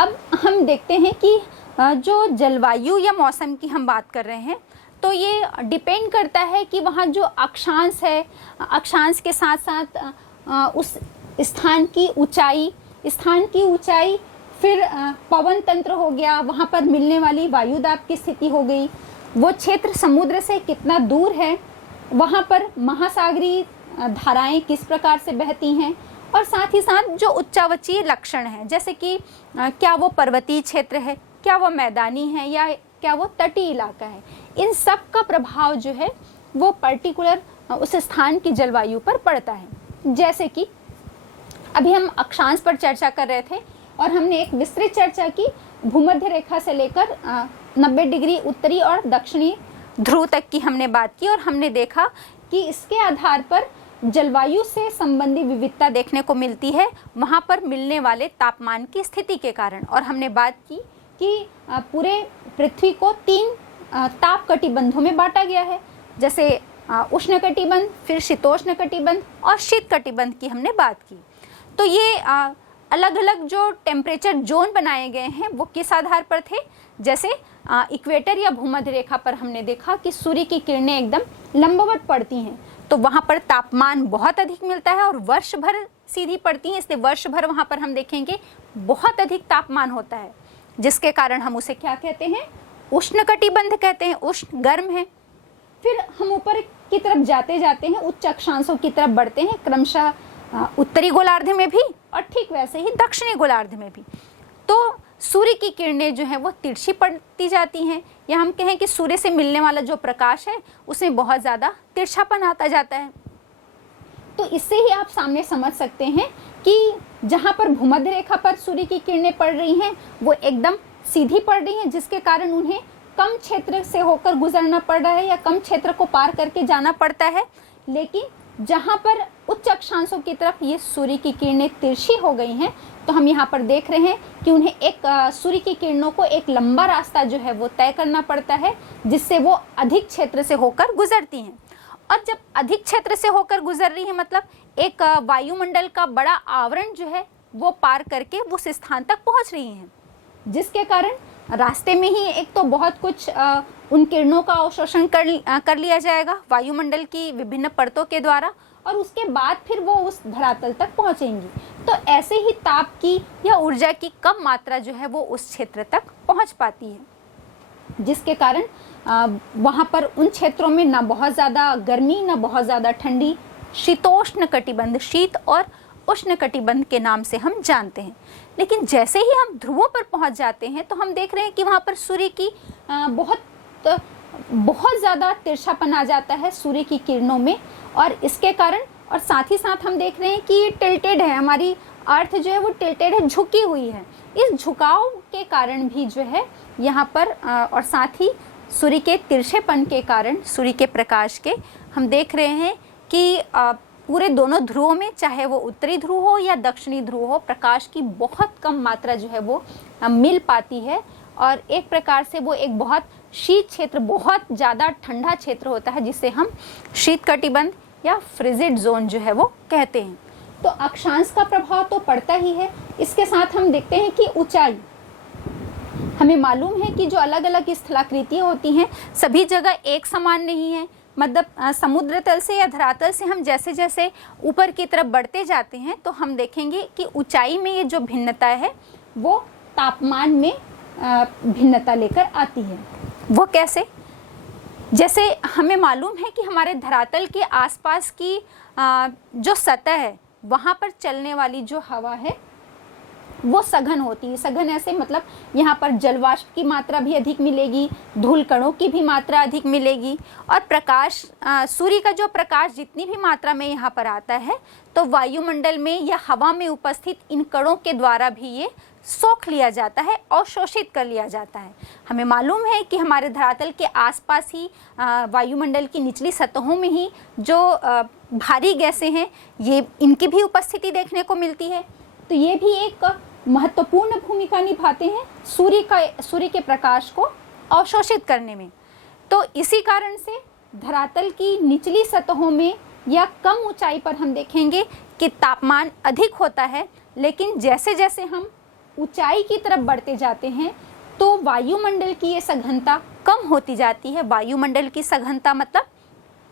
अब हम देखते हैं कि जो जलवायु या मौसम की हम बात कर रहे हैं, तो ये डिपेंड करता है कि वहाँ जो अक्षांश है, अक्षांश के साथ साथ उस स्थान की ऊंचाई, फिर पवन तंत्र हो गया, वहाँ पर मिलने वाली वायुदाब की स्थिति हो गई, वो क्षेत्र समुद्र से कितना दूर है, वहाँ पर महासागरीय धाराएं किस प्रकार से बहती हैं, और साथ ही साथ जो उच्चावचीय लक्षण हैं, जैसे कि क्या वो पर्वतीय क्षेत्र है, क्या वो मैदानी है, या क्या वो तटीय इलाका है, इन सब का प्रभाव जो है वो पर्टिकुलर उस स्थान की जलवायु पर पड़ता है। जैसे कि अभी हम अक्षांश पर चर्चा कर रहे थे और हमने एक विस्तृत चर्चा की भूमध्य रेखा से लेकर 90 डिग्री उत्तरी और दक्षिणी ध्रुव तक की हमने बात की, और हमने देखा कि इसके आधार पर जलवायु से संबंधी विविधता देखने को मिलती है वहाँ पर मिलने वाले तापमान की स्थिति के कारण। और हमने बात की कि पूरे पृथ्वी को 3 ताप कटिबंधों में बांटा गया है, जैसे उष्ण कटिबंध, फिर शीतोष्ण कटिबंध और शीत कटिबंध की हमने बात की। तो ये अलग अलग जो टेम्परेचर जोन बनाए गए हैं वो किस आधार पर थे, जैसे इक्वेटर या भूमध्य रेखा पर हमने देखा कि सूर्य की किरणें एकदम लंबवत पड़ती हैं, तो वहाँ पर तापमान बहुत अधिक मिलता है और वर्ष भर सीधी पड़ती हैं, इसलिए वर्ष भर वहाँ पर हम देखेंगे बहुत अधिक तापमान होता है, जिसके कारण हम उसे क्या कहते हैं, उष्ण कटिबंध कहते हैं, उष्ण गर्म है। फिर हम ऊपर की तरफ जाते जाते हैं, उच्च अक्षांशों की तरफ बढ़ते हैं, क्रमशः उत्तरी गोलार्ध में भी और ठीक वैसे ही दक्षिणी गोलार्ध में भी। तो सूर्य की किरणें जो है वो तिरछी पड़ती जाती हैं, या हम कहें कि सूर्य से मिलने वाला जो प्रकाश है उसमें बहुत ज़्यादा तिरछापन आता जाता है। तो इससे ही आप सामने समझ सकते हैं कि जहाँ पर भूमध्य रेखा पर सूर्य की किरणें पड़ रही हैं वो एकदम सीधी पड़ रही हैं, जिसके कारण उन्हें कम क्षेत्र से होकर गुजरना पड़ रहा है या कम क्षेत्र को पार करके जाना पड़ता है। लेकिन जहाँ पर उच्च अक्षांशों की तरफ ये सूर्य की किरणें तिरछी हो गई हैं, तो हम यहाँ पर देख रहे हैं कि उन्हें एक सूर्य की किरणों को एक लंबा रास्ता जो है वो तय करना पड़ता है, जिससे वो अधिक क्षेत्र से होकर गुजरती हैं। और जब अधिक क्षेत्र से होकर गुजर रही है, मतलब एक वायुमंडल का बड़ा आवरण जो है वो पार करके उस स्थान तक पहुँच रही हैं, जिसके कारण रास्ते में ही एक तो बहुत कुछ उन किरणों का अवशोषण कर लिया जाएगा वायुमंडल की विभिन्न परतों के द्वारा, और उसके बाद फिर वो उस धरातल तक पहुंचेंगी। तो ऐसे ही ताप की या ऊर्जा की कम मात्रा जो है वो उस क्षेत्र तक पहुंच पाती है, जिसके कारण वहाँ पर उन क्षेत्रों में ना बहुत ज़्यादा गर्मी ना बहुत ज़्यादा ठंडी, शीतोष्ण कटिबंध, शीत और उष्ण कटिबंध के नाम से हम जानते हैं। लेकिन जैसे ही हम ध्रुवों पर पहुंच जाते हैं तो हम देख रहे हैं कि वहाँ पर सूर्य की बहुत ज़्यादा तिरछापन आ जाता है सूर्य की किरणों में, और इसके कारण और साथ ही साथ हम देख रहे हैं कि टिल्टेड है, हमारी अर्थ जो है वो टिल्टेड है, झुकी हुई है। इस झुकाव के कारण भी जो है यहाँ पर और साथ ही सूर्य के तिरछेपन के कारण, सूर्य के प्रकाश के, हम देख रहे हैं कि पूरे दोनों ध्रुवों में, चाहे वो उत्तरी ध्रुव हो या दक्षिणी ध्रुव हो, प्रकाश की बहुत कम मात्रा जो है वो मिल पाती है, और एक प्रकार से वो एक बहुत शीत क्षेत्र, बहुत ज़्यादा ठंडा क्षेत्र होता है, जिसे हम शीत कटिबंध या फ्रिजिड जोन जो है वो कहते हैं। तो अक्षांश का प्रभाव तो पड़ता ही है, इसके साथ हम देखते हैं कि ऊंचाई, हमें मालूम है कि जो अलग अलग स्थलाकृतियाँ होती हैं सभी जगह एक समान नहीं है। मतलब समुद्र तल से या धरातल से हम जैसे जैसे ऊपर की तरफ बढ़ते जाते हैं तो हम देखेंगे कि ऊंचाई में ये जो भिन्नता है वो तापमान में भिन्नता लेकर आती है। वो कैसे? जैसे हमें मालूम है कि हमारे धरातल के आसपास की जो सतह है वहाँ पर चलने वाली जो हवा है वो सघन होती है। सघन ऐसे मतलब यहाँ पर जलवाष्प की मात्रा भी अधिक मिलेगी, धूल कणों की भी मात्रा अधिक मिलेगी, और प्रकाश, सूर्य का जो प्रकाश जितनी भी मात्रा में यहाँ पर आता है तो वायुमंडल में या हवा में उपस्थित इन कणों के द्वारा भी ये सोख लिया जाता है और शोषित कर लिया जाता है। हमें मालूम है कि हमारे धरातल के आसपास ही वायुमंडल की निचली सतहों में ही जो भारी गैसें हैं ये इनकी भी उपस्थिति देखने को मिलती है। तो ये भी एक महत्वपूर्ण भूमिका निभाते हैं सूर्य के प्रकाश को अवशोषित करने में। तो इसी कारण से धरातल की निचली सतहों में या कम ऊंचाई पर हम देखेंगे कि तापमान अधिक होता है, लेकिन जैसे जैसे हम ऊंचाई की तरफ बढ़ते जाते हैं तो वायुमंडल की ये सघनता कम होती जाती है। वायुमंडल की सघनता मतलब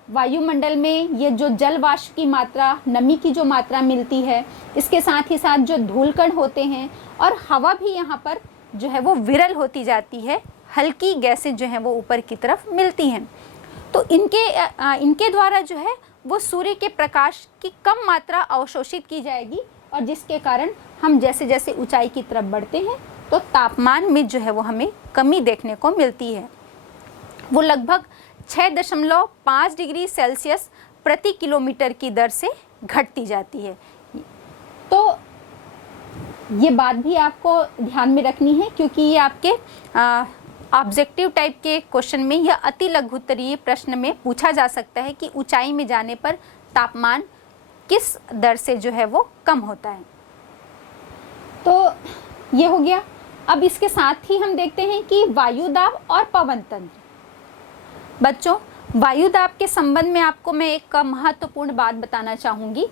वायुमंडल में ये जो जल वाष्प की मात्रा, नमी की जो मात्रा मिलती है, इसके साथ ही साथ जो धूलकण होते हैं और हवा भी यहाँ पर जो है वो विरल होती जाती है, हल्की गैसें जो हैं वो ऊपर की तरफ मिलती हैं। तो इनके द्वारा जो है वो सूर्य के प्रकाश की कम मात्रा अवशोषित की जाएगी और जिसके कारण हम जैसे जैसे ऊंचाई की तरफ बढ़ते हैं तो तापमान में जो है वो हमें कमी देखने को मिलती है। वो लगभग 6.5 डिग्री सेल्सियस प्रति किलोमीटर की दर से घटती जाती है। तो ये बात भी आपको ध्यान में रखनी है क्योंकि ये आपके ऑब्जेक्टिव टाइप के क्वेश्चन में या अति लघुत्तरीय प्रश्न में पूछा जा सकता है कि ऊंचाई में जाने पर तापमान किस दर से जो है वो कम होता है। तो ये हो गया। अब इसके साथ ही हम देखते हैं कि वायुदाब और पवन तंत्र। बच्चों, वायुदाब के संबंध में आपको मैं एक महत्वपूर्ण बात बताना चाहूँगी।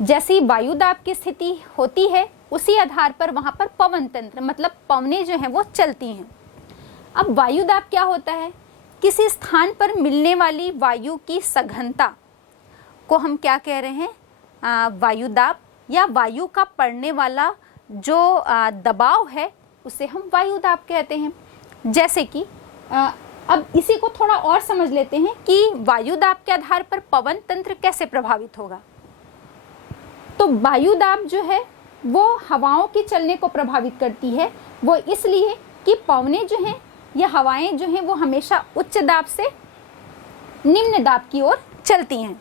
जैसी वायुदाब की स्थिति होती है उसी आधार पर वहाँ पर पवन तंत्र मतलब पवनें जो हैं वो चलती हैं। अब वायुदाब क्या होता है? किसी स्थान पर मिलने वाली वायु की सघनता को हम क्या कह रहे हैं? वायुदाब या वायु का पड़ने वाला जो दबाव है उसे हम वायुदाब कहते हैं। जैसे कि अब इसी को थोड़ा और समझ लेते हैं कि वायुदाब के आधार पर पवन तंत्र कैसे प्रभावित होगा। तो वायुदाब जो है वो हवाओं के चलने को प्रभावित करती है। वो इसलिए कि पवनें जो हैं या हवाएं जो हैं वो हमेशा उच्च दाब से निम्न दाब की ओर चलती हैं।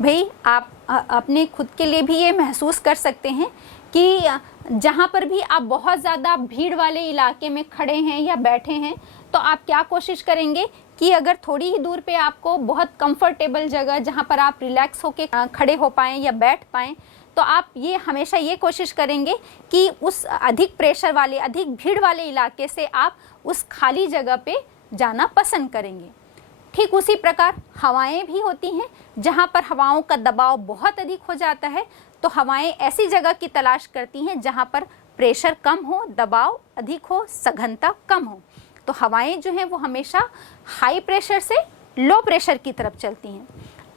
भाई आप अपने खुद के लिए भी ये महसूस कर सकते हैं कि जहाँ पर भी आप बहुत ज़्यादा भीड़ वाले इलाके में खड़े हैं या बैठे हैं तो आप क्या कोशिश करेंगे कि अगर थोड़ी ही दूर पे आपको बहुत कंफर्टेबल जगह जहाँ पर आप रिलैक्स होके खड़े हो पाएँ या बैठ पाएँ तो आप ये हमेशा ये कोशिश करेंगे कि उस अधिक प्रेशर वाले, अधिक भीड़ वाले इलाके से आप उस खाली जगह पे जाना पसंद करेंगे। ठीक उसी प्रकार हवाएं भी होती हैं। जहाँ पर हवाओं का दबाव बहुत अधिक हो जाता है तो हवाएं ऐसी जगह की तलाश करती हैं जहाँ पर प्रेशर कम हो, दबाव अधिक हो, सघनता कम हो। तो हवाएं जो हैं वो हमेशा हाई प्रेशर से लो प्रेशर की तरफ चलती हैं।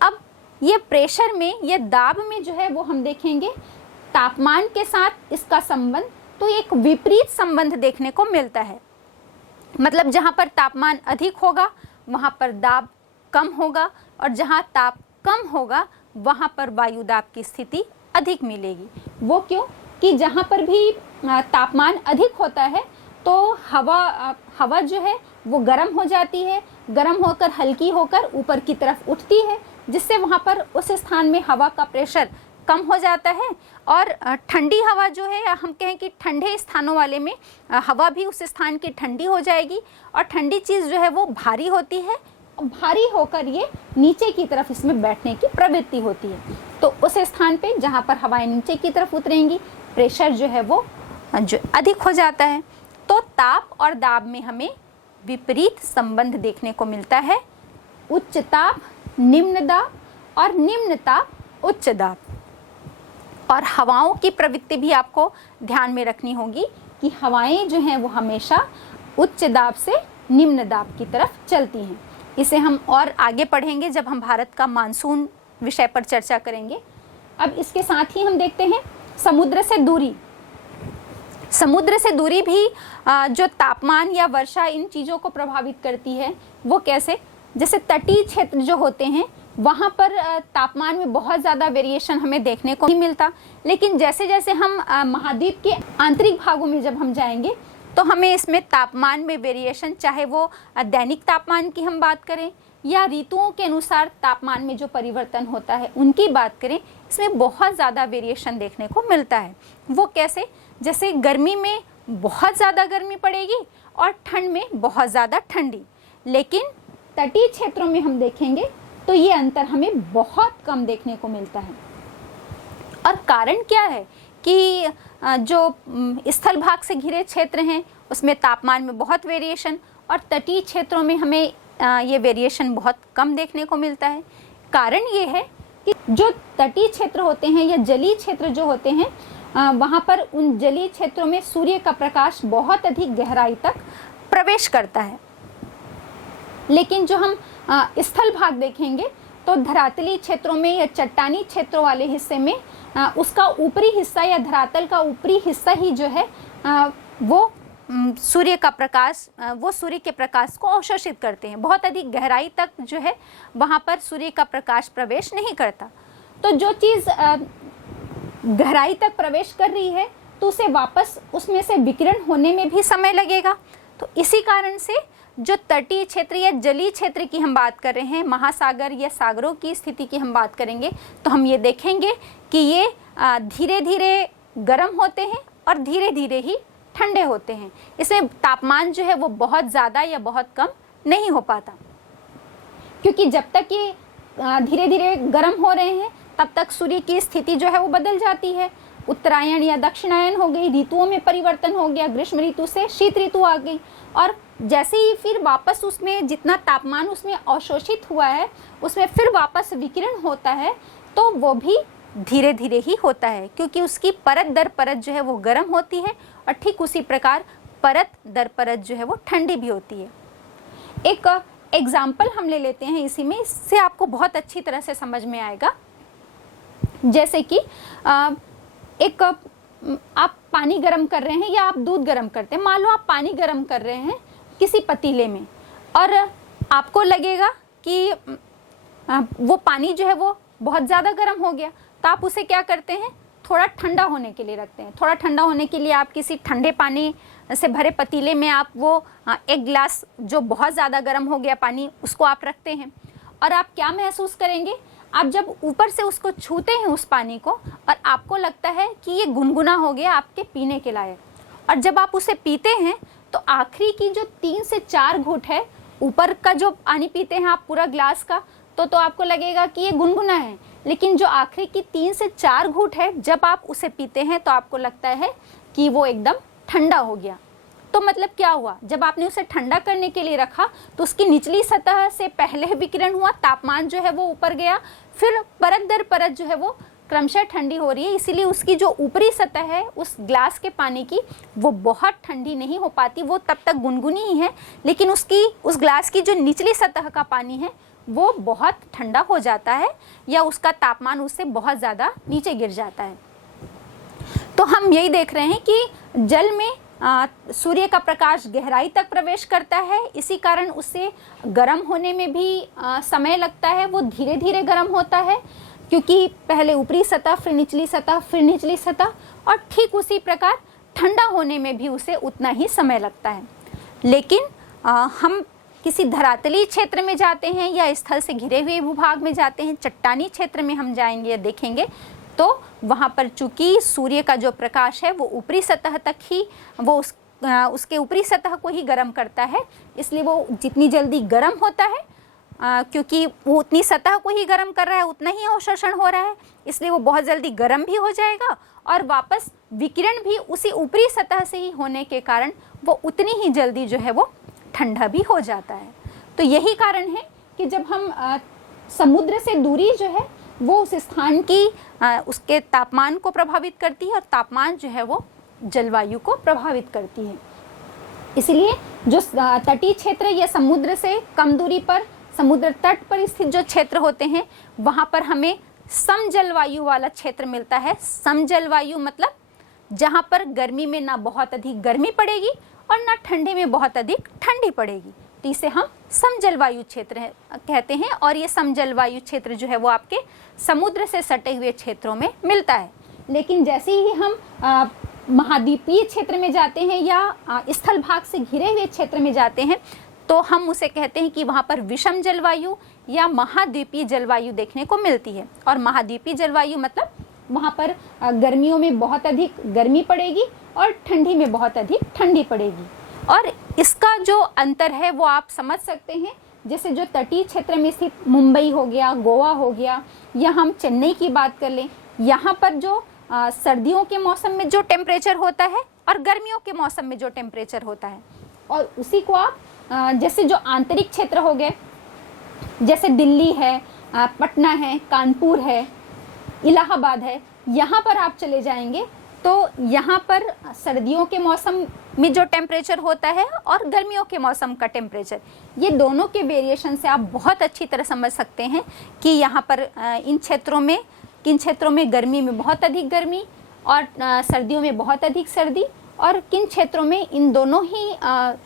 अब ये प्रेशर में, ये दाब में जो है वो हम देखेंगे तापमान के साथ इसका संबंध तो एक विपरीत संबंध देखने को मिलता है। मतलब जहाँ पर तापमान अधिक होगा वहाँ पर दाब कम होगा और जहाँ ताप कम होगा वहाँ पर वायुदाब की स्थिति अधिक मिलेगी। वो क्यों कि जहाँ पर भी तापमान अधिक होता है तो हवा जो है वो गर्म हो जाती है, गर्म होकर हल्की होकर ऊपर की तरफ उठती है जिससे वहाँ पर उस स्थान में हवा का प्रेशर कम हो जाता है और ठंडी हवा जो है या हम कहें कि ठंडे स्थानों वाले में हवा भी उस स्थान की ठंडी हो जाएगी और ठंडी चीज़ जो है वो भारी होती है। भारी होकर ये नीचे की तरफ इसमें बैठने की प्रवृत्ति होती है। तो उस स्थान पे जहाँ पर हवाएं नीचे की तरफ उतरेंगी प्रेशर जो है वो जो अधिक हो जाता है। तो ताप और दाब में हमें विपरीत संबंध देखने को मिलता है। उच्च ताप निम्न दाब और निम्न ताप उच्च दाब। और हवाओं की प्रवृत्ति भी आपको ध्यान में रखनी होगी कि हवाएं जो हैं वो हमेशा उच्च दाब से निम्न दाब की तरफ चलती हैं। इसे हम और आगे पढ़ेंगे जब हम भारत का मानसून विषय पर चर्चा करेंगे। अब इसके साथ ही हम देखते हैं समुद्र से दूरी। समुद्र से दूरी भी जो तापमान या वर्षा इन चीज़ों को प्रभावित करती है। वो कैसे? जैसे तटीय क्षेत्र जो होते हैं वहाँ पर तापमान में बहुत ज़्यादा वेरिएशन हमें देखने को नहीं मिलता, लेकिन जैसे जैसे हम महाद्वीप के आंतरिक भागों में जब हम जाएंगे तो हमें इसमें तापमान में वेरिएशन, चाहे वो दैनिक तापमान की हम बात करें या ऋतुओं के अनुसार तापमान में जो परिवर्तन होता है उनकी बात करें, इसमें बहुत ज़्यादा वेरिएशन देखने को मिलता है। वो कैसे? जैसे गर्मी में बहुत ज़्यादा गर्मी पड़ेगी और ठंड में बहुत ज़्यादा ठंडी, लेकिन तटीय क्षेत्रों में हम देखेंगे तो ये अंतर हमें बहुत कम देखने को मिलता है। और कारण क्या है कि जो स्थल भाग से घिरे क्षेत्र हैं उसमें तापमान में बहुत वेरिएशन और तटीय क्षेत्रों में हमें ये वेरिएशन बहुत कम देखने को मिलता है। कारण ये है कि जो तटीय क्षेत्र होते हैं या जलीय क्षेत्र जो होते हैं वहाँ पर उन जलीय क्षेत्रों में सूर्य का प्रकाश बहुत अधिक गहराई तक प्रवेश करता है। लेकिन जो हम स्थल भाग देखेंगे तो धरातली क्षेत्रों में या चट्टानी क्षेत्रों वाले हिस्से में उसका ऊपरी हिस्सा या धरातल का ऊपरी हिस्सा ही जो है वो सूर्य का प्रकाश, वो सूर्य के प्रकाश को अवशोषित करते हैं। बहुत अधिक गहराई तक जो है वहाँ पर सूर्य का प्रकाश प्रवेश नहीं करता। तो जो चीज़ गहराई तक प्रवेश कर रही है तो उसे वापस उसमें से विकिरण होने में भी समय लगेगा। तो इसी कारण से जो तटीय क्षेत्र या जलीय क्षेत्र की हम बात कर रहे हैं, महासागर या सागरों की स्थिति की हम बात करेंगे, तो हम ये देखेंगे कि ये धीरे धीरे गर्म होते हैं और धीरे धीरे ही ठंडे होते हैं। इसमें तापमान जो है वो बहुत ज़्यादा या बहुत कम नहीं हो पाता, क्योंकि जब तक ये धीरे धीरे गर्म हो रहे हैं तब तक सूर्य की स्थिति जो है वो बदल जाती है। उत्तरायण या दक्षिणायन हो गई, ऋतुओं में परिवर्तन हो गया, ग्रीष्म ऋतु से शीत ऋतु आ गई, और जैसे ही फिर वापस उसमें जितना तापमान उसमें अवशोषित हुआ है उसमें फिर वापस विकिरण होता है, तो वो भी धीरे धीरे ही होता है, क्योंकि उसकी परत दर परत जो है वो गर्म होती है और ठीक उसी प्रकार परत दर परत जो है वो ठंडी भी होती है। एक एग्जाम्पल हम ले लेते हैं इसी में, इससे आपको बहुत अच्छी तरह से समझ में आएगा। जैसे कि एक आप पानी गर्म कर रहे हैं या आप दूध गर्म करते हैं। मान लो आप पानी गर्म कर रहे हैं किसी पतीले में और आपको लगेगा कि वो पानी जो है वो बहुत ज़्यादा गर्म हो गया, तो आप उसे क्या करते हैं, थोड़ा ठंडा होने के लिए रखते हैं। थोड़ा ठंडा होने के लिए आप किसी ठंडे पानी से भरे पतीले में आप वो एक गिलास जो बहुत ज़्यादा गर्म हो गया पानी उसको आप रखते हैं, और आप क्या महसूस करेंगे, आप जब ऊपर से उसको छूते हैं उस पानी को और आपको लगता है कि ये गुनगुना हो गया आपके पीने के लायक, और जब आप उसे पीते हैं तो आखिरी की जो 3 से 4 घूंट है, ऊपर का जो पानी पीते हैं आप पूरा ग्लास का, तो आपको लगेगा कि ये गुनगुना है, लेकिन जो आखिरी की 3 से 4 घूंट है जब आप उसे पीते हैं तो आपको लगता है कि वो एकदम ठंडा हो गया। तो मतलब क्या हुआ, जब आपने उसे ठंडा करने के लिए रखा तो उसकी निचली सतह से पहले विकिरण हुआ, तापमान जो है वो ऊपर गया, फिर परत दर परत जो है वो क्रमशः ठंडी हो रही है, इसीलिए उसकी जो ऊपरी सतह है उस ग्लास के पानी की वो बहुत ठंडी नहीं हो पाती, वो तब तक गुनगुनी ही है, लेकिन उस ग्लास की जो निचली सतह का पानी है वो बहुत ठंडा हो जाता है या उसका तापमान उससे बहुत ज़्यादा नीचे गिर जाता है। तो हम यही देख रहे हैं कि जल में सूर्य का प्रकाश गहराई तक प्रवेश करता है, इसी कारण उससे गर्म होने में भी समय लगता है, वो धीरे धीरे गर्म होता है, क्योंकि पहले ऊपरी सतह फिर निचली सतह फिर निचली सतह, और ठीक उसी प्रकार ठंडा होने में भी उसे उतना ही समय लगता है। लेकिन हम किसी धरातली क्षेत्र में जाते हैं या स्थल से घिरे हुए भूभाग में जाते हैं, चट्टानी क्षेत्र में हम जाएंगे या देखेंगे, तो वहाँ पर चूंकि सूर्य का जो प्रकाश है वो ऊपरी सतह तक ही वो उसके ऊपरी सतह को ही गर्म करता है, इसलिए वो जितनी जल्दी गर्म होता है क्योंकि वो उतनी सतह को ही गर्म कर रहा है उतना ही अवशोषण हो रहा है, इसलिए वो बहुत जल्दी गर्म भी हो जाएगा और वापस विकिरण भी उसी ऊपरी सतह से ही होने के कारण वो उतनी ही जल्दी जो है वो ठंडा भी हो जाता है। तो यही कारण है कि जब हम समुद्र से दूरी जो है वो उस स्थान की उसके तापमान को प्रभावित करती है और तापमान जो है वो जलवायु को प्रभावित करती है। इसलिए जो तटीय क्षेत्र या समुद्र से कम दूरी पर समुद्र तट पर स्थित जो क्षेत्र होते हैं वहाँ पर हमें सम जलवायु वाला क्षेत्र मिलता है। सम जलवायु मतलब जहाँ पर गर्मी में ना बहुत अधिक गर्मी पड़ेगी और ना ठंडे में बहुत अधिक ठंडी पड़ेगी, तो इसे हम सम जलवायु क्षेत्र कहते हैं। और ये सम जलवायु क्षेत्र जो है वो आपके समुद्र से सटे हुए क्षेत्रों में मिलता है। लेकिन जैसे ही हम महाद्वीपीय क्षेत्र में जाते हैं या स्थल भाग से घिरे हुए क्षेत्र में जाते हैं तो हम उसे कहते हैं कि वहाँ पर विषम जलवायु या महाद्वीपीय जलवायु देखने को मिलती है। और महाद्वीपीय जलवायु मतलब वहाँ पर गर्मियों में बहुत अधिक गर्मी पड़ेगी और ठंडी में बहुत अधिक ठंडी पड़ेगी। और इसका जो अंतर है वो आप समझ सकते हैं, जैसे जो तटीय क्षेत्र में स्थित मुंबई हो गया, गोवा हो गया, या हम चेन्नई की बात कर लें, यहाँ पर जो सर्दियों के मौसम में जो टेम्परेचर होता है और गर्मियों के मौसम में जो टेम्परेचर होता है, और उसी को आप जैसे जो आंतरिक क्षेत्र हो गए, जैसे दिल्ली है, पटना है, कानपुर है, इलाहाबाद है, यहाँ पर आप चले जाएंगे तो यहाँ पर सर्दियों के मौसम में जो टेम्परेचर होता है और गर्मियों के मौसम का टेम्परेचर, ये दोनों के वेरिएशन से आप बहुत अच्छी तरह समझ सकते हैं कि यहाँ पर किन क्षेत्रों में गर्मी में बहुत अधिक गर्मी और सर्दियों में बहुत अधिक सर्दी, और किन क्षेत्रों में इन दोनों ही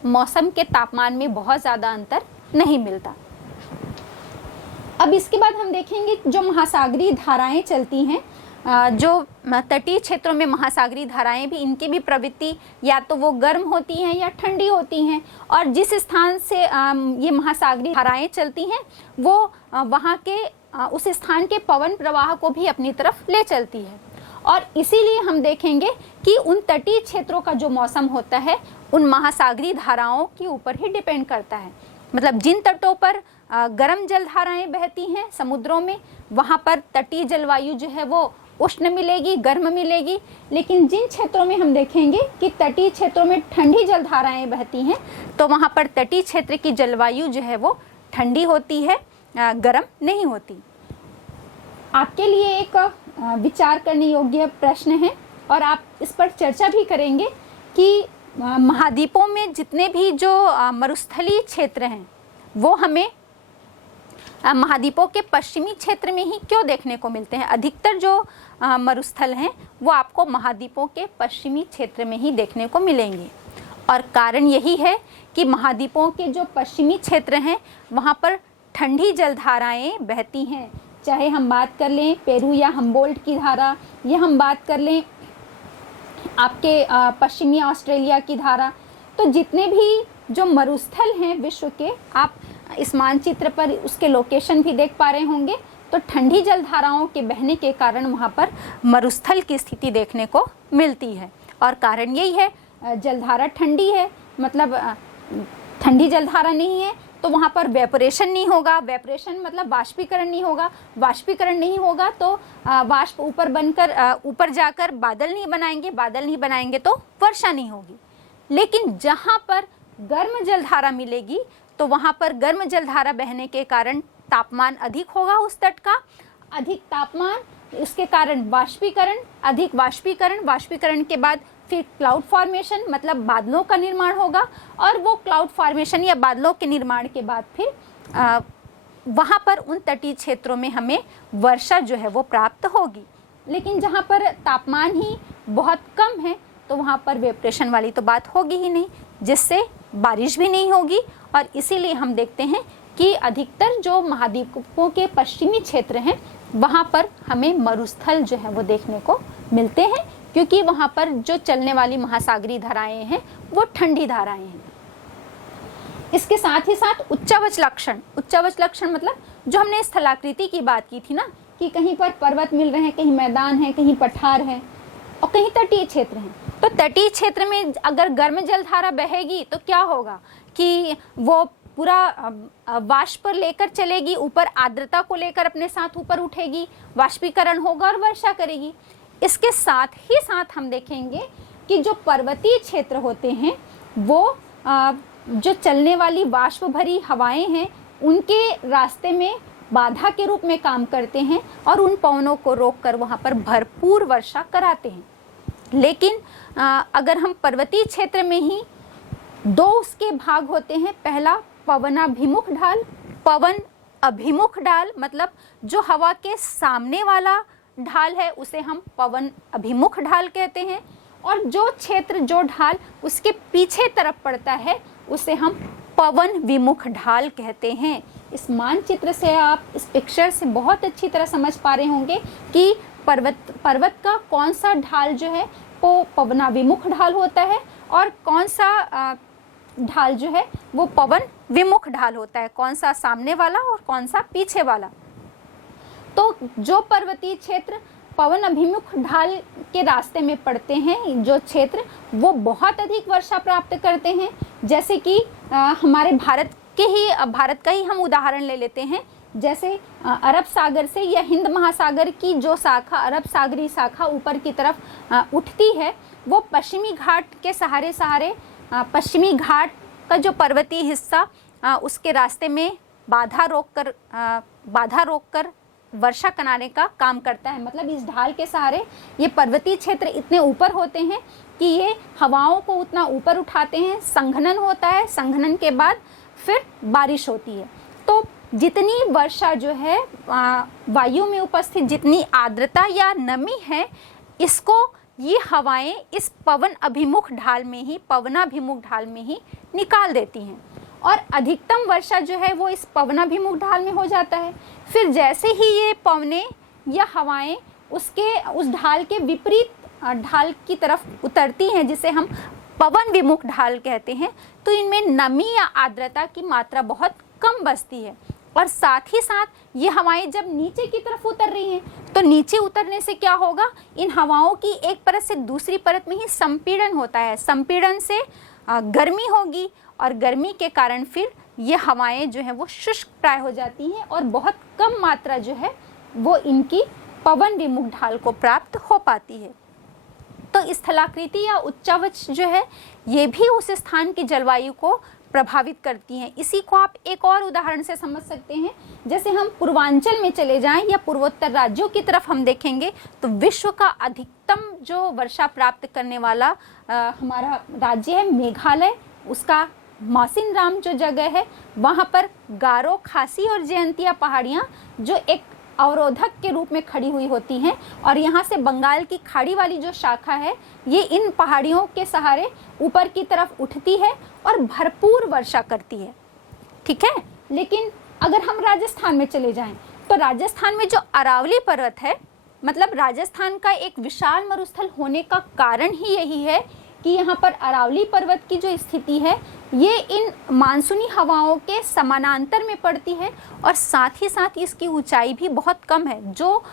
मौसम के तापमान में बहुत ज़्यादा अंतर नहीं मिलता। अब इसके बाद हम देखेंगे जो महासागरीय धाराएं चलती हैं, जो तटीय क्षेत्रों में महासागरीय धाराएं भी, इनकी भी प्रवृत्ति या तो वो गर्म होती हैं या ठंडी होती हैं, और जिस स्थान से ये महासागरीय धाराएं चलती हैं वो वहाँ के उस स्थान के पवन प्रवाह को भी अपनी तरफ ले चलती है। और इसीलिए हम देखेंगे कि उन तटीय क्षेत्रों का जो मौसम होता है उन महासागरीय धाराओं के ऊपर ही डिपेंड करता है। मतलब जिन तटों पर गर्म जल धाराएं बहती हैं समुद्रों में, वहाँ पर तटीय जलवायु जो है वो उष्ण मिलेगी, गर्म मिलेगी। लेकिन जिन क्षेत्रों में हम देखेंगे कि तटीय क्षेत्रों में ठंडी जल धाराएं बहती हैं, तो वहाँ पर तटीय क्षेत्र की जलवायु जो है वो ठंडी होती है, गर्म नहीं होती। आपके लिए एक विचार करने योग्य प्रश्न है और आप इस पर चर्चा भी करेंगे कि महाद्वीपों में जितने भी जो मरुस्थलीय क्षेत्र हैं वो हमें महाद्वीपों के पश्चिमी क्षेत्र में ही क्यों देखने को मिलते हैं। अधिकतर जो मरुस्थल हैं वो आपको महाद्वीपों के पश्चिमी क्षेत्र में ही देखने को मिलेंगे, और कारण यही है कि महाद्वीपों के जो पश्चिमी क्षेत्र हैं वहाँ पर ठंडी जलधाराएं बहती हैं। चाहे हम बात कर लें पेरू या हम्बोल्ट की धारा, या हम बात कर लें आपके पश्चिमी ऑस्ट्रेलिया की धारा, तो जितने भी जो मरुस्थल हैं विश्व के, आप इस मानचित्र पर उसके लोकेशन भी देख पा रहे होंगे, तो ठंडी जलधाराओं के बहने के कारण वहाँ पर मरुस्थल की स्थिति देखने को मिलती है। और कारण यही है, जलधारा ठंडी है, मतलब ठंडी जलधारा नहीं है तो वहाँ पर वेपोरेशन नहीं होगा। वेपोरेशन मतलब वाष्पीकरण नहीं होगा। वाष्पीकरण नहीं होगा तो वाष्प ऊपर जाकर बादल नहीं बनाएंगे, बादल नहीं बनाएंगे तो वर्षा नहीं होगी। लेकिन जहाँ पर गर्म जलधारा मिलेगी तो वहाँ पर गर्म जलधारा बहने के कारण तापमान अधिक होगा उस तट का। अधिक तापमान, इसके कारण वाष्पीकरण, अधिक वाष्पीकरण, वाष्पीकरण के बाद फिर क्लाउड फॉर्मेशन मतलब बादलों का निर्माण होगा, और वो क्लाउड फॉर्मेशन या बादलों के निर्माण के बाद फिर वहाँ पर उन तटीय क्षेत्रों में हमें वर्षा जो है वो प्राप्त होगी। लेकिन जहाँ पर तापमान ही बहुत कम है तो वहाँ पर वेपरेशन वाली तो बात होगी ही नहीं, जिससे बारिश भी नहीं होगी। और इसीलिए हम देखते हैं कि अधिकतर जो महाद्वीपों के पश्चिमी क्षेत्र हैं वहाँ पर हमें मरुस्थल जो है वो देखने को मिलते हैं, क्योंकि वहाँ पर जो चलने वाली महासागरीय धाराएं हैं वो ठंडी धाराएं हैं। इसके साथ ही साथ उच्चावच लक्षण, उच्चावच लक्षण मतलब जो हमने स्थलाकृति की बात की थी ना, कि कहीं पर पर्वत मिल रहे हैं, कहीं मैदान है, कहीं पठार है और कहीं तटीय क्षेत्र हैं। तो तटीय क्षेत्र में अगर गर्म जलधारा बहेगी तो क्या होगा कि वो पूरा वाष्प पर लेकर चलेगी, ऊपर आर्द्रता को लेकर अपने साथ ऊपर उठेगी, वाष्पीकरण होगा और वर्षा करेगी। इसके साथ ही साथ हम देखेंगे कि जो पर्वतीय क्षेत्र होते हैं वो जो चलने वाली वाष्प भरी हवाएं हैं उनके रास्ते में बाधा के रूप में काम करते हैं और उन पवनों को रोककर वहाँ पर भरपूर वर्षा कराते हैं। लेकिन अगर हम पर्वतीय क्षेत्र में ही दो उसके भाग होते हैं, पहला पवनाभिमुख ढाल, पवन अभिमुख ढाल मतलब जो हवा के सामने वाला ढाल है उसे हम पवन अभिमुख ढाल कहते हैं, और जो क्षेत्र जो ढाल उसके पीछे तरफ पड़ता है उसे हम पवन विमुख ढाल कहते हैं। इस मानचित्र से आप इस पिक्चर से बहुत अच्छी तरह समझ पा रहे होंगे कि पर्वत का कौन सा ढाल जो है वो पवनाभिमुख ढाल होता है और कौन सा ढाल जो है वो पवन विमुख ढाल होता है, कौन सा सामने वाला और कौन सा पीछे वाला। तो जो पर्वतीय क्षेत्र पवन अभिमुख ढाल के रास्ते में पड़ते हैं, जो क्षेत्र वो बहुत अधिक वर्षा प्राप्त करते हैं। जैसे कि हमारे भारत का ही हम उदाहरण ले लेते हैं। जैसे अरब सागर से या हिंद महासागर की जो शाखा, अरब सागरी शाखा ऊपर की तरफ उठती है, वो पश्चिमी घाट के सहारे पश्चिमी घाट का जो पर्वतीय हिस्सा उसके रास्ते में बाधा रोककर वर्षा कराने का काम करता है। मतलब इस ढाल के सहारे ये पर्वतीय क्षेत्र इतने ऊपर होते हैं कि ये हवाओं को उतना ऊपर उठाते हैं, संघनन होता है, संघनन के बाद फिर बारिश होती है। तो जितनी वर्षा जो है वायु में उपस्थित जितनी आर्द्रता या नमी है, इसको ये हवाएं इस पवनाभिमुख ढाल में ही निकाल देती हैं और अधिकतम वर्षा जो है वो इस पवनाभिमुख ढाल में हो जाता है। फिर जैसे ही ये पवनें या हवाएं उस ढाल के विपरीत ढाल की तरफ उतरती हैं, जिसे हम पवन विमुख ढाल कहते हैं, तो इनमें नमी या आर्द्रता की मात्रा बहुत कम बचती है। और साथ ही साथ ये हवाएं जब नीचे की तरफ उतर रही हैं, तो नीचे उतरने से क्या होगा, इन हवाओं की एक परत से दूसरी परत में ही संपीड़न होता है। संपीड़न से गर्मी होगी और गर्मी के कारण फिर ये हवाएं जो है वो शुष्क प्राय हो जाती हैं और बहुत कम मात्रा जो है वो इनकी पवन विमुख ढाल को प्राप्त हो पाती है। तो स्थलाकृति या उच्चावच जो है ये भी उस स्थान की जलवायु को प्रभावित करती हैं। इसी को आप एक और उदाहरण से समझ सकते हैं। जैसे हम पूर्वांचल में चले जाएं या पूर्वोत्तर राज्यों की तरफ हम देखेंगे तो विश्व का अधिकतम जो वर्षा प्राप्त करने वाला हमारा राज्य है मेघालय। उसका मौसिनराम जो जगह है वहाँ पर गारो, खासी और जयंतिया पहाड़ियाँ जो एक अवरोधक के रूप में खड़ी हुई होती हैं और यहाँ से बंगाल की खाड़ी वाली जो शाखा है ये इन पहाड़ियों के सहारे ऊपर की तरफ उठती है और भरपूर वर्षा करती है। ठीक है, लेकिन अगर हम राजस्थान में चले जाएं तो राजस्थान में जो अरावली पर्वत है, मतलब राजस्थान का एक विशाल मरुस्थल होने का कारण ही यही है कि यहाँ पर अरावली पर्वत की जो स्थिति है ये इन मानसूनी हवाओं के समानांतर में पड़ती है और साथ ही साथ इसकी ऊंचाई भी बहुत कम है, जो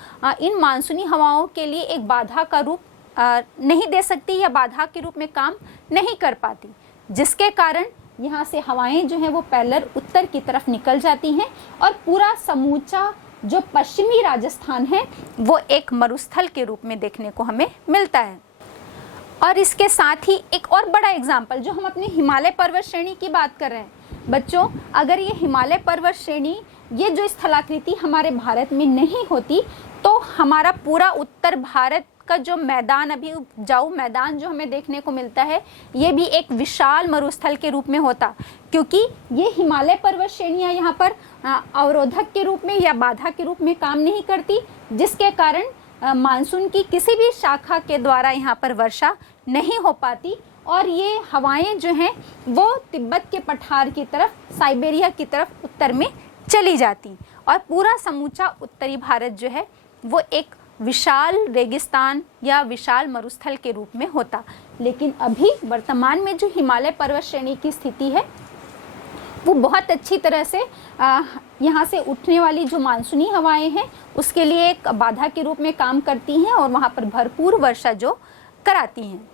इन मानसूनी हवाओं के लिए एक बाधा का रूप नहीं दे सकती या बाधा के रूप में काम नहीं कर पाती, जिसके कारण यहाँ से हवाएं जो हैं वो पैरेलल उत्तर की तरफ निकल जाती हैं और पूरा समूचा जो पश्चिमी राजस्थान है वो एक मरुस्थल के रूप में देखने को हमें मिलता है। और इसके साथ ही एक और बड़ा एग्जाम्पल, जो हम अपने हिमालय पर्वत श्रेणी की बात कर रहे हैं बच्चों, अगर ये हिमालय पर्वत श्रेणी ये जो स्थलाकृति हमारे भारत में नहीं होती तो हमारा पूरा उत्तर भारत का जो मैदान, अभी उपजाऊ मैदान जो हमें देखने को मिलता है, ये भी एक विशाल मरुस्थल के रूप में होता, क्योंकि ये हिमालय पर्वत श्रेणियाँ यहाँ पर अवरोधक के रूप में या बाधा के रूप में काम नहीं करती, जिसके कारण मानसून की किसी भी शाखा के द्वारा यहाँ पर वर्षा नहीं हो पाती और ये हवाएं जो हैं वो तिब्बत के पठार की तरफ, साइबेरिया की तरफ उत्तर में चली जाती और पूरा समूचा उत्तरी भारत जो है वो एक विशाल रेगिस्तान या विशाल मरुस्थल के रूप में होता। लेकिन अभी वर्तमान में जो हिमालय पर्वत श्रेणी की स्थिति है वो बहुत अच्छी तरह से यहाँ से उठने वाली जो मानसूनी हवाएं हैं उसके लिए एक बाधा के रूप में काम करती हैं और वहाँ पर भरपूर वर्षा जो कराती हैं।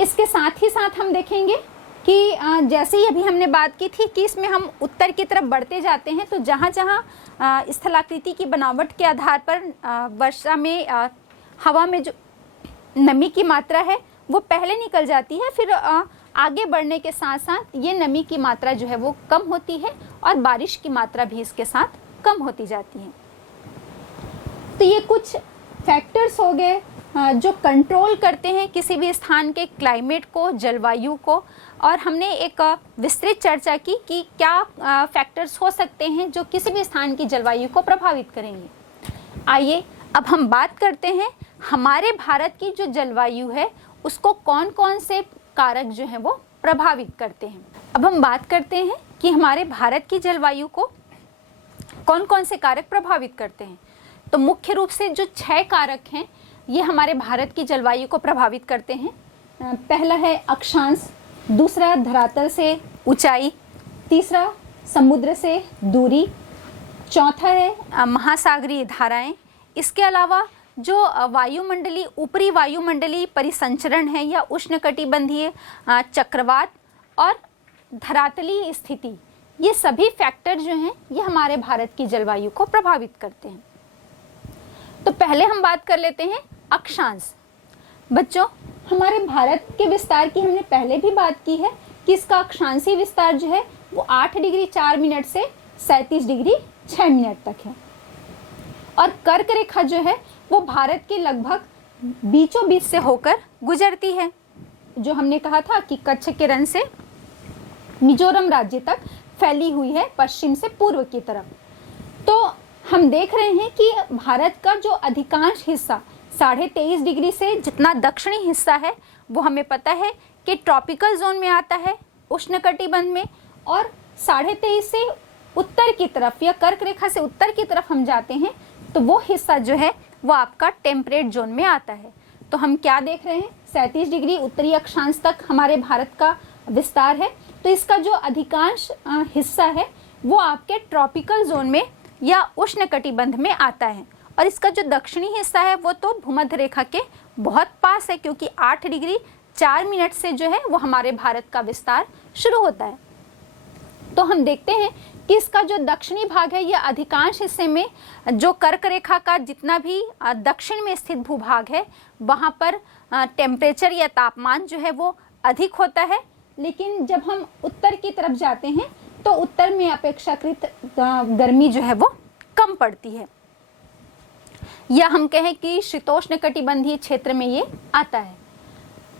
इसके साथ ही साथ हम देखेंगे कि जैसे ही अभी हमने बात की थी कि इसमें हम उत्तर की तरफ बढ़ते जाते हैं तो जहाँ जहाँ स्थलाकृति की बनावट के आधार पर वर्षा में हवा में जो नमी की मात्रा है वो पहले निकल जाती है, फिर आगे बढ़ने के साथ साथ ये नमी की मात्रा जो है वो कम होती है और बारिश की मात्रा भी इसके साथ कम होती जाती है। तो ये कुछ फैक्टर्स हो गए जो कंट्रोल करते हैं किसी भी स्थान के क्लाइमेट को, जलवायु को, और हमने एक विस्तृत चर्चा की कि क्या फैक्टर्स हो सकते हैं जो किसी भी स्थान की जलवायु को प्रभावित करेंगे। आइए अब हम बात करते हैं हमारे भारत की जो जलवायु है उसको कौन कौन से कारक जो हैं वो प्रभावित करते हैं। अब हम बात करते हैं कि हमारे भारत की जलवायु को कौन कौन से कारक प्रभावित करते हैं। तो मुख्य रूप से जो 6 कारक हैं ये हमारे भारत की जलवायु को प्रभावित करते हैं। पहला है अक्षांश, दूसरा धरातल से ऊंचाई, तीसरा समुद्र से दूरी, चौथा है महासागरीय धाराएं। इसके अलावा जो वायुमंडलीय, ऊपरी वायुमंडलीय परिसंचरण है या उष्णकटिबंधीय चक्रवात और धरातलीय स्थिति, ये सभी फैक्टर जो हैं ये हमारे भारत की जलवायु को प्रभावित करते हैं। तो पहले हम बात कर लेते हैं अक्षांश। बच्चों, हमारे भारत के विस्तार की हमने पहले भी बात की है कि इसका अक्षांशीय विस्तार जो है वो 8 डिग्री 4 मिनट से 37 डिग्री 6 मिनट तक है। और कर्क रेखा जो है वो भारत के लगभग बीचों बीच से होकर गुजरती है। जो हमने कहा था कि कच्छ के रण से मिजोरम राज्य तक फैली हुई है पश्चिम से पूर्व की तरफ। तो हम देख रहे हैं कि भारत का जो अधिकांश हिस्सा 23.5 डिग्री से जितना दक्षिणी हिस्सा है वो हमें पता है कि ट्रॉपिकल जोन में आता है, उष्णकटिबंध में, और 23.5 से उत्तर की तरफ या कर्क रेखा से उत्तर की तरफ हम जाते हैं तो वो हिस्सा जो है वो आपका टेम्परेट जोन में आता है। तो हम क्या देख रहे हैं, 37 डिग्री उत्तरी अक्षांश तक हमारे भारत का विस्तार है। तो इसका जो अधिकांश हिस्सा है वो आपके ट्रॉपिकल जोन में या उष्णकटिबंध में आता है, और इसका जो दक्षिणी हिस्सा है वो तो भूमध्य रेखा के बहुत पास है, क्योंकि 8 डिग्री 4 मिनट से जो है वो हमारे भारत का विस्तार शुरू होता है। तो हम देखते हैं कि इसका जो दक्षिणी भाग है या अधिकांश हिस्से में जो कर्क रेखा का जितना भी दक्षिण में स्थित भूभाग है वहाँ पर टेम्परेचर या तापमान जो है वो अधिक होता है। लेकिन जब हम उत्तर की तरफ जाते हैं तो उत्तर में अपेक्षाकृत गर्मी जो है वो कम पड़ती है, या हम कहें कि शीतोष्ण कटिबंधीय क्षेत्र में ये आता है।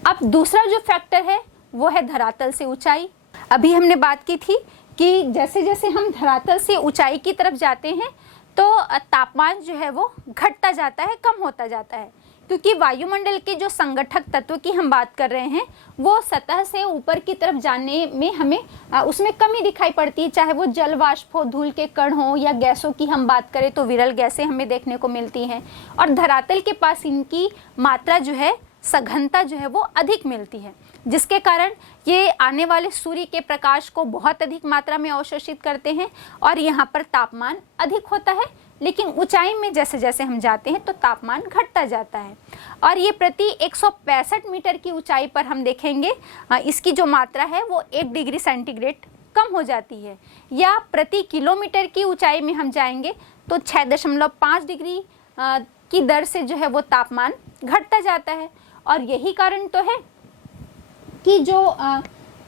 अब दूसरा जो फैक्टर है वो है धरातल से ऊंचाई। अभी हमने बात की थी कि जैसे जैसे हम धरातल से ऊंचाई की तरफ जाते हैं तो तापमान जो है वो घटता जाता है, कम होता जाता है, क्योंकि वायुमंडल के जो संगठक तत्व की हम बात कर रहे हैं वो सतह से ऊपर की तरफ जाने में हमें उसमें कमी दिखाई पड़ती है, चाहे वो जल वाष्प हो, धूल के कण हो, या गैसों की हम बात करें तो विरल गैसें हमें देखने को मिलती हैं, और धरातल के पास इनकी मात्रा जो है, सघनता जो है वो अधिक मिलती है, जिसके कारण ये आने वाले सूर्य के प्रकाश को बहुत अधिक मात्रा में अवशोषित करते हैं और यहाँ पर तापमान अधिक होता है। लेकिन ऊंचाई में जैसे जैसे हम जाते हैं तो तापमान घटता जाता है, और ये प्रति 165 मीटर की ऊंचाई पर हम देखेंगे इसकी जो मात्रा है वो 1 डिग्री सेंटीग्रेड कम हो जाती है, या प्रति किलोमीटर की ऊंचाई में हम जाएंगे तो 6.5 डिग्री की दर से जो है वो तापमान घटता जाता है। और यही कारण तो है कि जो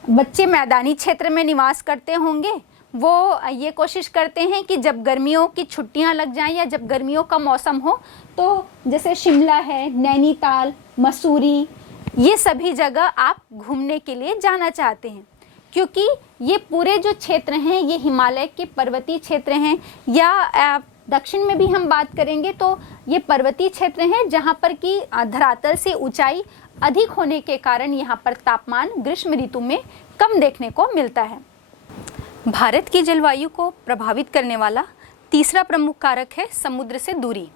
बच्चे मैदानी क्षेत्र में निवास करते होंगे वो ये कोशिश करते हैं कि जब गर्मियों की छुट्टियां लग जाएं या जब गर्मियों का मौसम हो तो जैसे शिमला है, नैनीताल, मसूरी, ये सभी जगह आप घूमने के लिए जाना चाहते हैं, क्योंकि ये पूरे जो क्षेत्र हैं ये हिमालय के पर्वतीय क्षेत्र हैं, या दक्षिण में भी हम बात करेंगे तो ये पर्वतीय क्षेत्र हैं जहाँ पर कि धरातल से ऊंचाई अधिक होने के कारण यहाँ पर तापमान ग्रीष्म ऋतु में कम देखने को मिलता है। भारत की जलवायु को प्रभावित करने वाला तीसरा प्रमुख कारक है समुद्र से दूरी।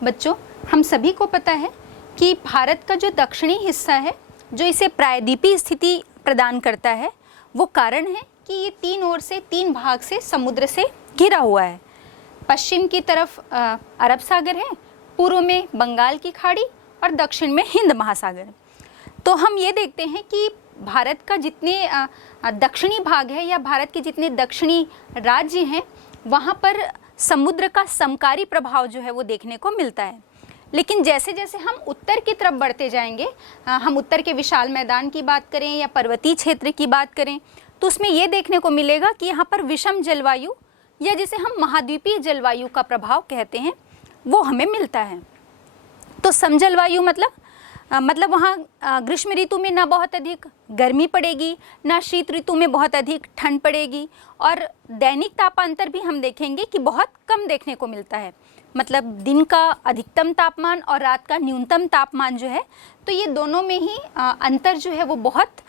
बच्चों, हम सभी को पता है कि भारत का जो दक्षिणी हिस्सा है जो इसे प्रायद्वीपीय स्थिति प्रदान करता है, वो कारण है कि ये 3 ओर से 3 भाग से समुद्र से घिरा हुआ है। पश्चिम की तरफ अरब सागर है, पूर्व में बंगाल की खाड़ी और दक्षिण में हिंद महासागर। तो हम ये देखते हैं कि भारत का जितने दक्षिणी भाग है या भारत के जितने दक्षिणी राज्य हैं वहाँ पर समुद्र का समकारी प्रभाव जो है वो देखने को मिलता है। लेकिन जैसे जैसे हम उत्तर की तरफ बढ़ते जाएंगे, हम उत्तर के विशाल मैदान की बात करें या पर्वतीय क्षेत्र की बात करें, तो उसमें ये देखने को मिलेगा कि यहाँ पर विषम जलवायु या जिसे हम महाद्वीपीय जलवायु का प्रभाव कहते हैं वो हमें मिलता है। तो समजलवायु मतलब वहाँ ग्रीष्म ऋतु में ना बहुत अधिक गर्मी पड़ेगी, ना शीत ऋतु में बहुत अधिक ठंड पड़ेगी, और दैनिक तापांतर भी हम देखेंगे कि बहुत कम देखने को मिलता है। मतलब दिन का अधिकतम तापमान और रात का न्यूनतम तापमान जो है, तो ये दोनों में ही अंतर जो है वो बहुत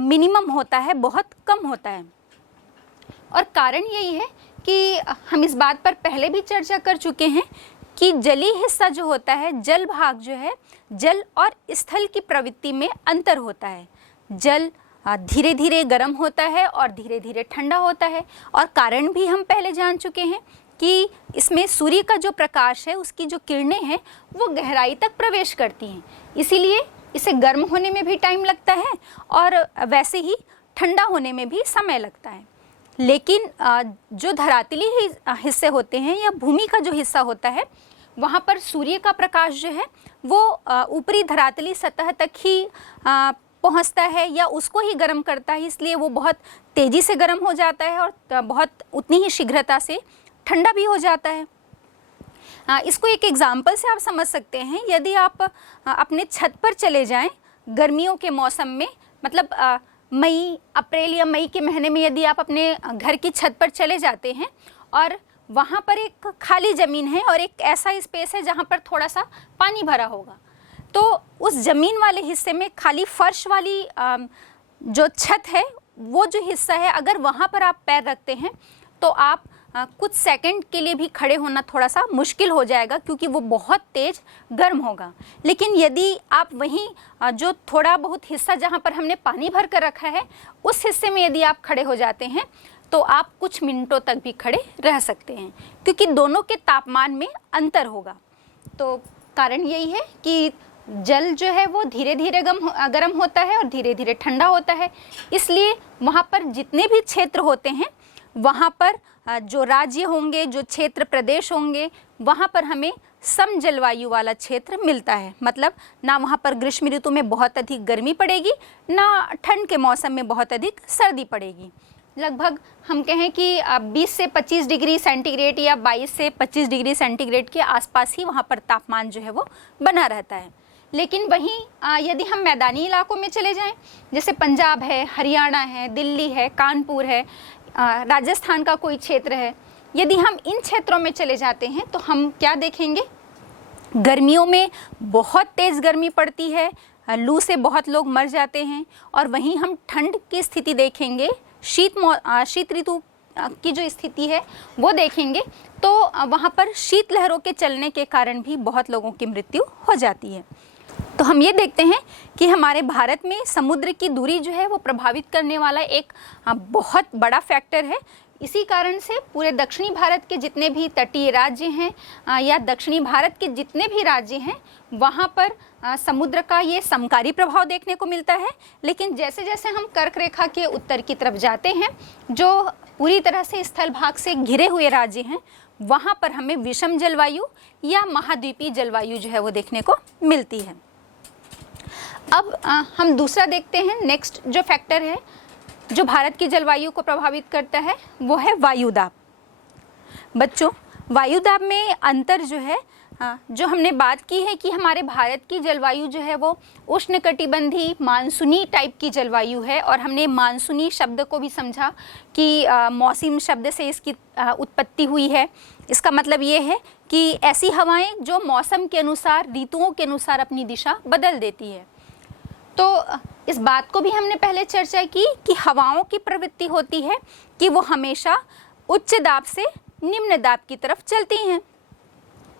मिनिमम होता है, बहुत कम होता है। और कारण यही है कि हम इस बात पर पहले भी चर्चा कर चुके हैं कि जलीय हिस्सा जो होता है, जल भाग जो है, जल और स्थल की प्रवृत्ति में अंतर होता है। जल धीरे धीरे गर्म होता है और धीरे धीरे ठंडा होता है, और कारण भी हम पहले जान चुके हैं कि इसमें सूर्य का जो प्रकाश है, उसकी जो किरणें हैं वो गहराई तक प्रवेश करती हैं, इसीलिए इसे गर्म होने में भी टाइम लगता है और वैसे ही ठंडा होने में भी समय लगता है। लेकिन जो धरातली हिस्से होते हैं या भूमि का जो हिस्सा होता है, वहाँ पर सूर्य का प्रकाश जो है वो ऊपरी धरातली सतह तक ही पहुँचता है या उसको ही गर्म करता है, इसलिए वो बहुत तेज़ी से गर्म हो जाता है और बहुत उतनी ही शीघ्रता से ठंडा भी हो जाता है। इसको एक एग्जाम्पल से आप समझ सकते हैं। यदि आप अपने छत पर चले जाएं गर्मियों के मौसम में, मतलब मई, अप्रैल या मई के महीने में यदि आप अपने घर की छत पर चले जाते हैं और वहाँ पर एक खाली ज़मीन है और एक ऐसा स्पेस है जहाँ पर थोड़ा सा पानी भरा होगा, तो उस ज़मीन वाले हिस्से में खाली फर्श वाली जो छत है, वो जो हिस्सा है, अगर वहाँ पर आप पैर रखते हैं तो आप कुछ सेकंड के लिए भी खड़े होना थोड़ा सा मुश्किल हो जाएगा, क्योंकि वो बहुत तेज़ गर्म होगा। लेकिन यदि आप वहीं जो थोड़ा बहुत हिस्सा जहाँ पर हमने पानी भर कर रखा है, उस हिस्से में यदि आप खड़े हो जाते हैं तो आप कुछ मिनटों तक भी खड़े रह सकते हैं, क्योंकि दोनों के तापमान में अंतर होगा। तो कारण यही है कि जल जो है वो धीरे धीरे गर्म होता है और धीरे धीरे ठंडा होता है। इसलिए वहाँ पर जितने भी क्षेत्र होते हैं, वहाँ पर जो राज्य होंगे, जो क्षेत्र प्रदेश होंगे, वहाँ पर हमें सम जलवायु वाला क्षेत्र मिलता है। मतलब ना वहाँ पर ग्रीष्म ऋतु में बहुत अधिक गर्मी पड़ेगी, ना ठंड के मौसम में बहुत अधिक सर्दी पड़ेगी। लगभग हम कहें कि 20 से 25 डिग्री सेंटीग्रेड या 22 से 25 डिग्री सेंटीग्रेड के आसपास ही वहाँ पर तापमान जो है वो बना रहता है। लेकिन वहीं यदि हम मैदानी इलाकों में चले जाएं, जैसे पंजाब है, हरियाणा है, दिल्ली है, कानपुर है, राजस्थान का कोई क्षेत्र है, यदि हम इन क्षेत्रों में चले जाते हैं तो हम क्या देखेंगे, गर्मियों में बहुत तेज़ गर्मी पड़ती है, लू से बहुत लोग मर जाते हैं। और वहीं हम ठंड की स्थिति देखेंगे, शीत ऋतु की जो स्थिति है वो देखेंगे, तो वहाँ पर शीत लहरों के चलने के कारण भी बहुत लोगों की मृत्यु हो जाती है। तो हम ये देखते हैं कि हमारे भारत में समुद्र की दूरी जो है वो प्रभावित करने वाला एक बहुत बड़ा फैक्टर है। इसी कारण से पूरे दक्षिणी भारत के जितने भी तटीय राज्य हैं या दक्षिणी भारत के जितने भी राज्य हैं, वहाँ पर समुद्र का ये समकारी प्रभाव देखने को मिलता है। लेकिन जैसे जैसे हम कर्क रेखा के उत्तर की तरफ जाते हैं, जो पूरी तरह से स्थल भाग से घिरे हुए राज्य हैं, वहाँ पर हमें विषम जलवायु या महाद्वीपीय जलवायु जो है वो देखने को मिलती है। अब हम दूसरा देखते हैं। नेक्स्ट जो फैक्टर है जो भारत की जलवायु को प्रभावित करता है वो है वायुदाब। बच्चों, वायुदाब में अंतर जो है, जो हमने बात की है कि हमारे भारत की जलवायु जो है वो उष्णकटिबंधी मानसूनी टाइप की जलवायु है, और हमने मानसूनी शब्द को भी समझा कि मौसम शब्द से इसकी उत्पत्ति हुई है। इसका मतलब ये है कि ऐसी हवाएं जो मौसम के अनुसार, ऋतुओं के अनुसार अपनी दिशा बदल देती है। तो इस बात को भी हमने पहले चर्चा की कि हवाओं की प्रवृत्ति होती है कि वो हमेशा उच्च दाब से निम्न दाब की तरफ चलती हैं,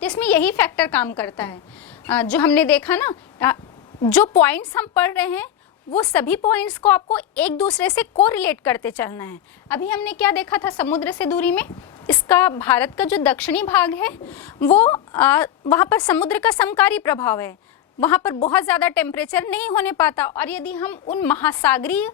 जिसमें यही फैक्टर काम करता है। जो हमने देखा ना, जो पॉइंट्स हम पढ़ रहे हैं वो सभी पॉइंट्स को आपको एक दूसरे से कोरिलेट करते चलना है। अभी हमने क्या देखा था समुद्र से दूरी में, इसका भारत का जो दक्षिणी भाग है वो वहाँ पर समुद्र का समकारी प्रभाव है, वहाँ पर बहुत ज़्यादा टेम्परेचर नहीं होने पाता। और यदि हम उन महासागरीय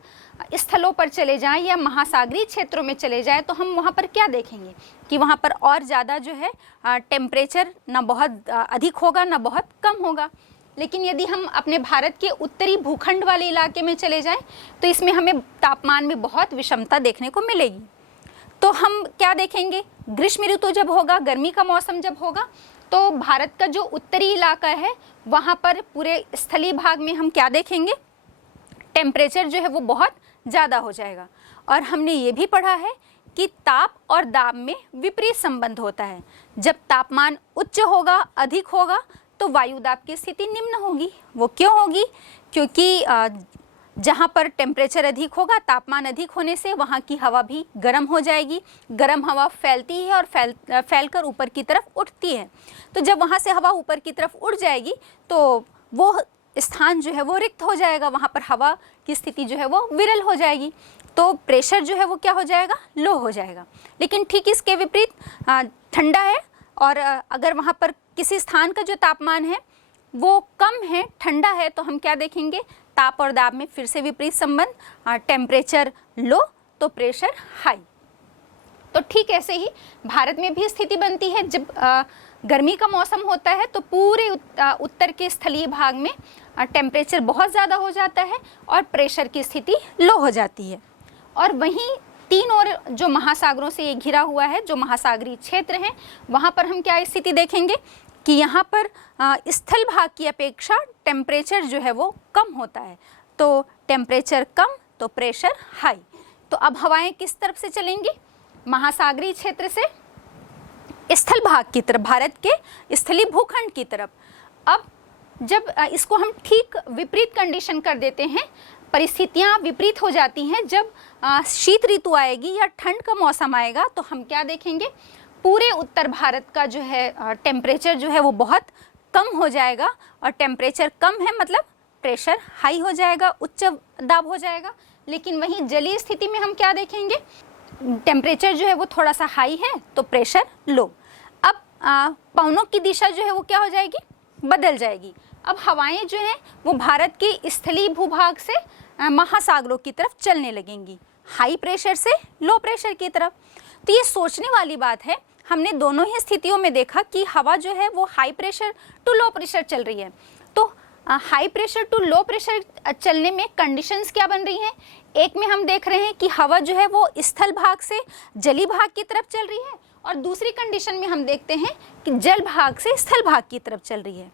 स्थलों पर चले जाएं या महासागरीय क्षेत्रों में चले जाएं तो हम वहाँ पर क्या देखेंगे कि वहाँ पर और ज़्यादा जो है टेम्परेचर ना बहुत अधिक होगा ना बहुत कम होगा। लेकिन यदि हम अपने भारत के उत्तरी भूखंड वाले इलाके में चले जाएं तो इसमें हमें तापमान में बहुत विषमता देखने को मिलेगी। तो हम क्या देखेंगे, ग्रीष्म ऋतु जब होगा, गर्मी का मौसम जब होगा, तो भारत का जो उत्तरी इलाका है वहाँ पर पूरे स्थलीय भाग में हम क्या देखेंगे, टेम्परेचर जो है वो बहुत ज़्यादा हो जाएगा। और हमने ये भी पढ़ा है कि ताप और दाब में विपरीत संबंध होता है। जब तापमान उच्च होगा, अधिक होगा, तो वायु दाब की स्थिति निम्न होगी। वो क्यों होगी? क्योंकि जहाँ पर टेम्परेचर अधिक होगा, तापमान अधिक होने से वहाँ की हवा भी गर्म हो जाएगी। गर्म हवा फैलती है और फैलकर ऊपर की तरफ उठती है। तो जब वहाँ से हवा ऊपर की तरफ उड़ जाएगी तो वो स्थान जो है वो रिक्त हो जाएगा, वहाँ पर हवा की स्थिति जो है वो विरल हो जाएगी। तो प्रेशर जो है वो क्या हो जाएगा, लो हो जाएगा। लेकिन ठीक इसके विपरीत ठंडा है, और अगर वहाँ पर किसी स्थान का जो तापमान है वो कम है, ठंडा है, तो हम क्या देखेंगे, ताप और दाब में फिर से विपरीत संबंध, टेम्परेचर लो तो प्रेशर हाई। तो ठीक ऐसे ही भारत में भी स्थिति बनती है। जब गर्मी का मौसम होता है तो पूरे उत्तर के स्थलीय भाग में टेम्परेचर बहुत ज़्यादा हो जाता है और प्रेशर की स्थिति लो हो जाती है। और वहीं तीन और जो महासागरों से ये घिरा हुआ है, जो महासागरीय क्षेत्र है, वहाँ पर हम क्या स्थिति देखेंगे कि यहाँ पर स्थल भाग की अपेक्षा टेम्परेचर जो है वो कम होता है। तो टेम्परेचर कम तो प्रेशर हाई। तो अब हवाएं किस तरफ से चलेंगी? महासागरीय क्षेत्र से स्थल भाग की तरफ, भारत के स्थलीय भूखंड की तरफ। अब जब इसको हम ठीक विपरीत कंडीशन कर देते हैं, परिस्थितियां विपरीत हो जाती हैं, जब शीत ऋतु आएगी या ठंड का मौसम आएगा तो हम क्या देखेंगे? पूरे उत्तर भारत का जो है टेम्परेचर जो है वो बहुत कम हो जाएगा, और टेम्परेचर कम है मतलब प्रेशर हाई हो जाएगा, उच्च दाब हो जाएगा। लेकिन वहीं जलीय स्थिति में हम क्या देखेंगे? टेम्परेचर जो है वो थोड़ा सा हाई है तो प्रेशर लो। अब पवनों की दिशा जो है वो क्या हो जाएगी? बदल जाएगी। अब हवाएं जो हैं वो भारत के स्थलीय भूभाग से महासागरों की तरफ चलने लगेंगी, हाई प्रेशर से लो प्रेशर की तरफ। तो ये सोचने वाली बात है, हमने दोनों ही स्थितियों में देखा कि हवा जो है वो high pressure to low pressure चल रही है। तो high pressure to low pressure चलने में कंडीशंस क्या बन रही हैं? एक में हम देख रहे हैं कि हवा जो है वो स्थल भाग से जलीय भाग की तरफ चल रही है, और दूसरी कंडीशन में हम देखते हैं कि जल भाग से स्थल भाग की तरफ चल रही है।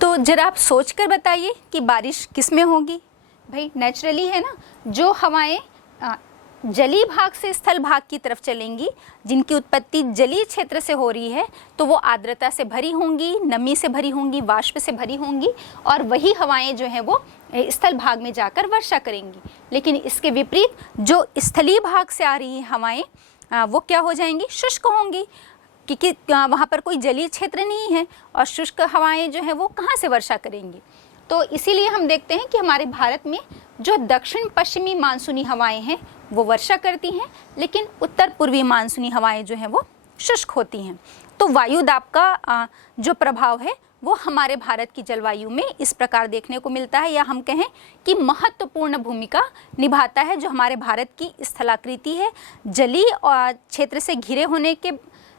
तो जरा आप सोच कर बताइए कि बारिश किस में होगी? भाई नेचुरली है ना, जो हवाएं जलीय भाग से स्थल भाग की तरफ चलेंगी, जिनकी उत्पत्ति जलीय क्षेत्र से हो रही है, तो वो आर्द्रता से भरी होंगी, नमी से भरी होंगी, वाष्प से भरी होंगी, और वही हवाएं जो हैं वो स्थल भाग में जाकर वर्षा करेंगी। लेकिन इसके विपरीत जो स्थलीय भाग से आ रही हवाएं वो क्या हो जाएंगी? शुष्क होंगी, क्योंकि वहाँ पर कोई जलीय क्षेत्र नहीं है, और शुष्क हवाएं जो है वो कहाँ से वर्षा करेंगी? तो इसीलिए हम देखते हैं कि हमारे भारत में जो दक्षिण पश्चिमी मानसूनी हवाएं हैं वो वर्षा करती हैं, लेकिन उत्तर पूर्वी मानसूनी हवाएं जो हैं वो शुष्क होती हैं। तो वायु दाब का जो प्रभाव है वो हमारे भारत की जलवायु में इस प्रकार देखने को मिलता है, या हम कहें कि महत्वपूर्ण भूमिका निभाता है। जो हमारे भारत की स्थलाकृति है, जलीय क्षेत्र से घिरे होने के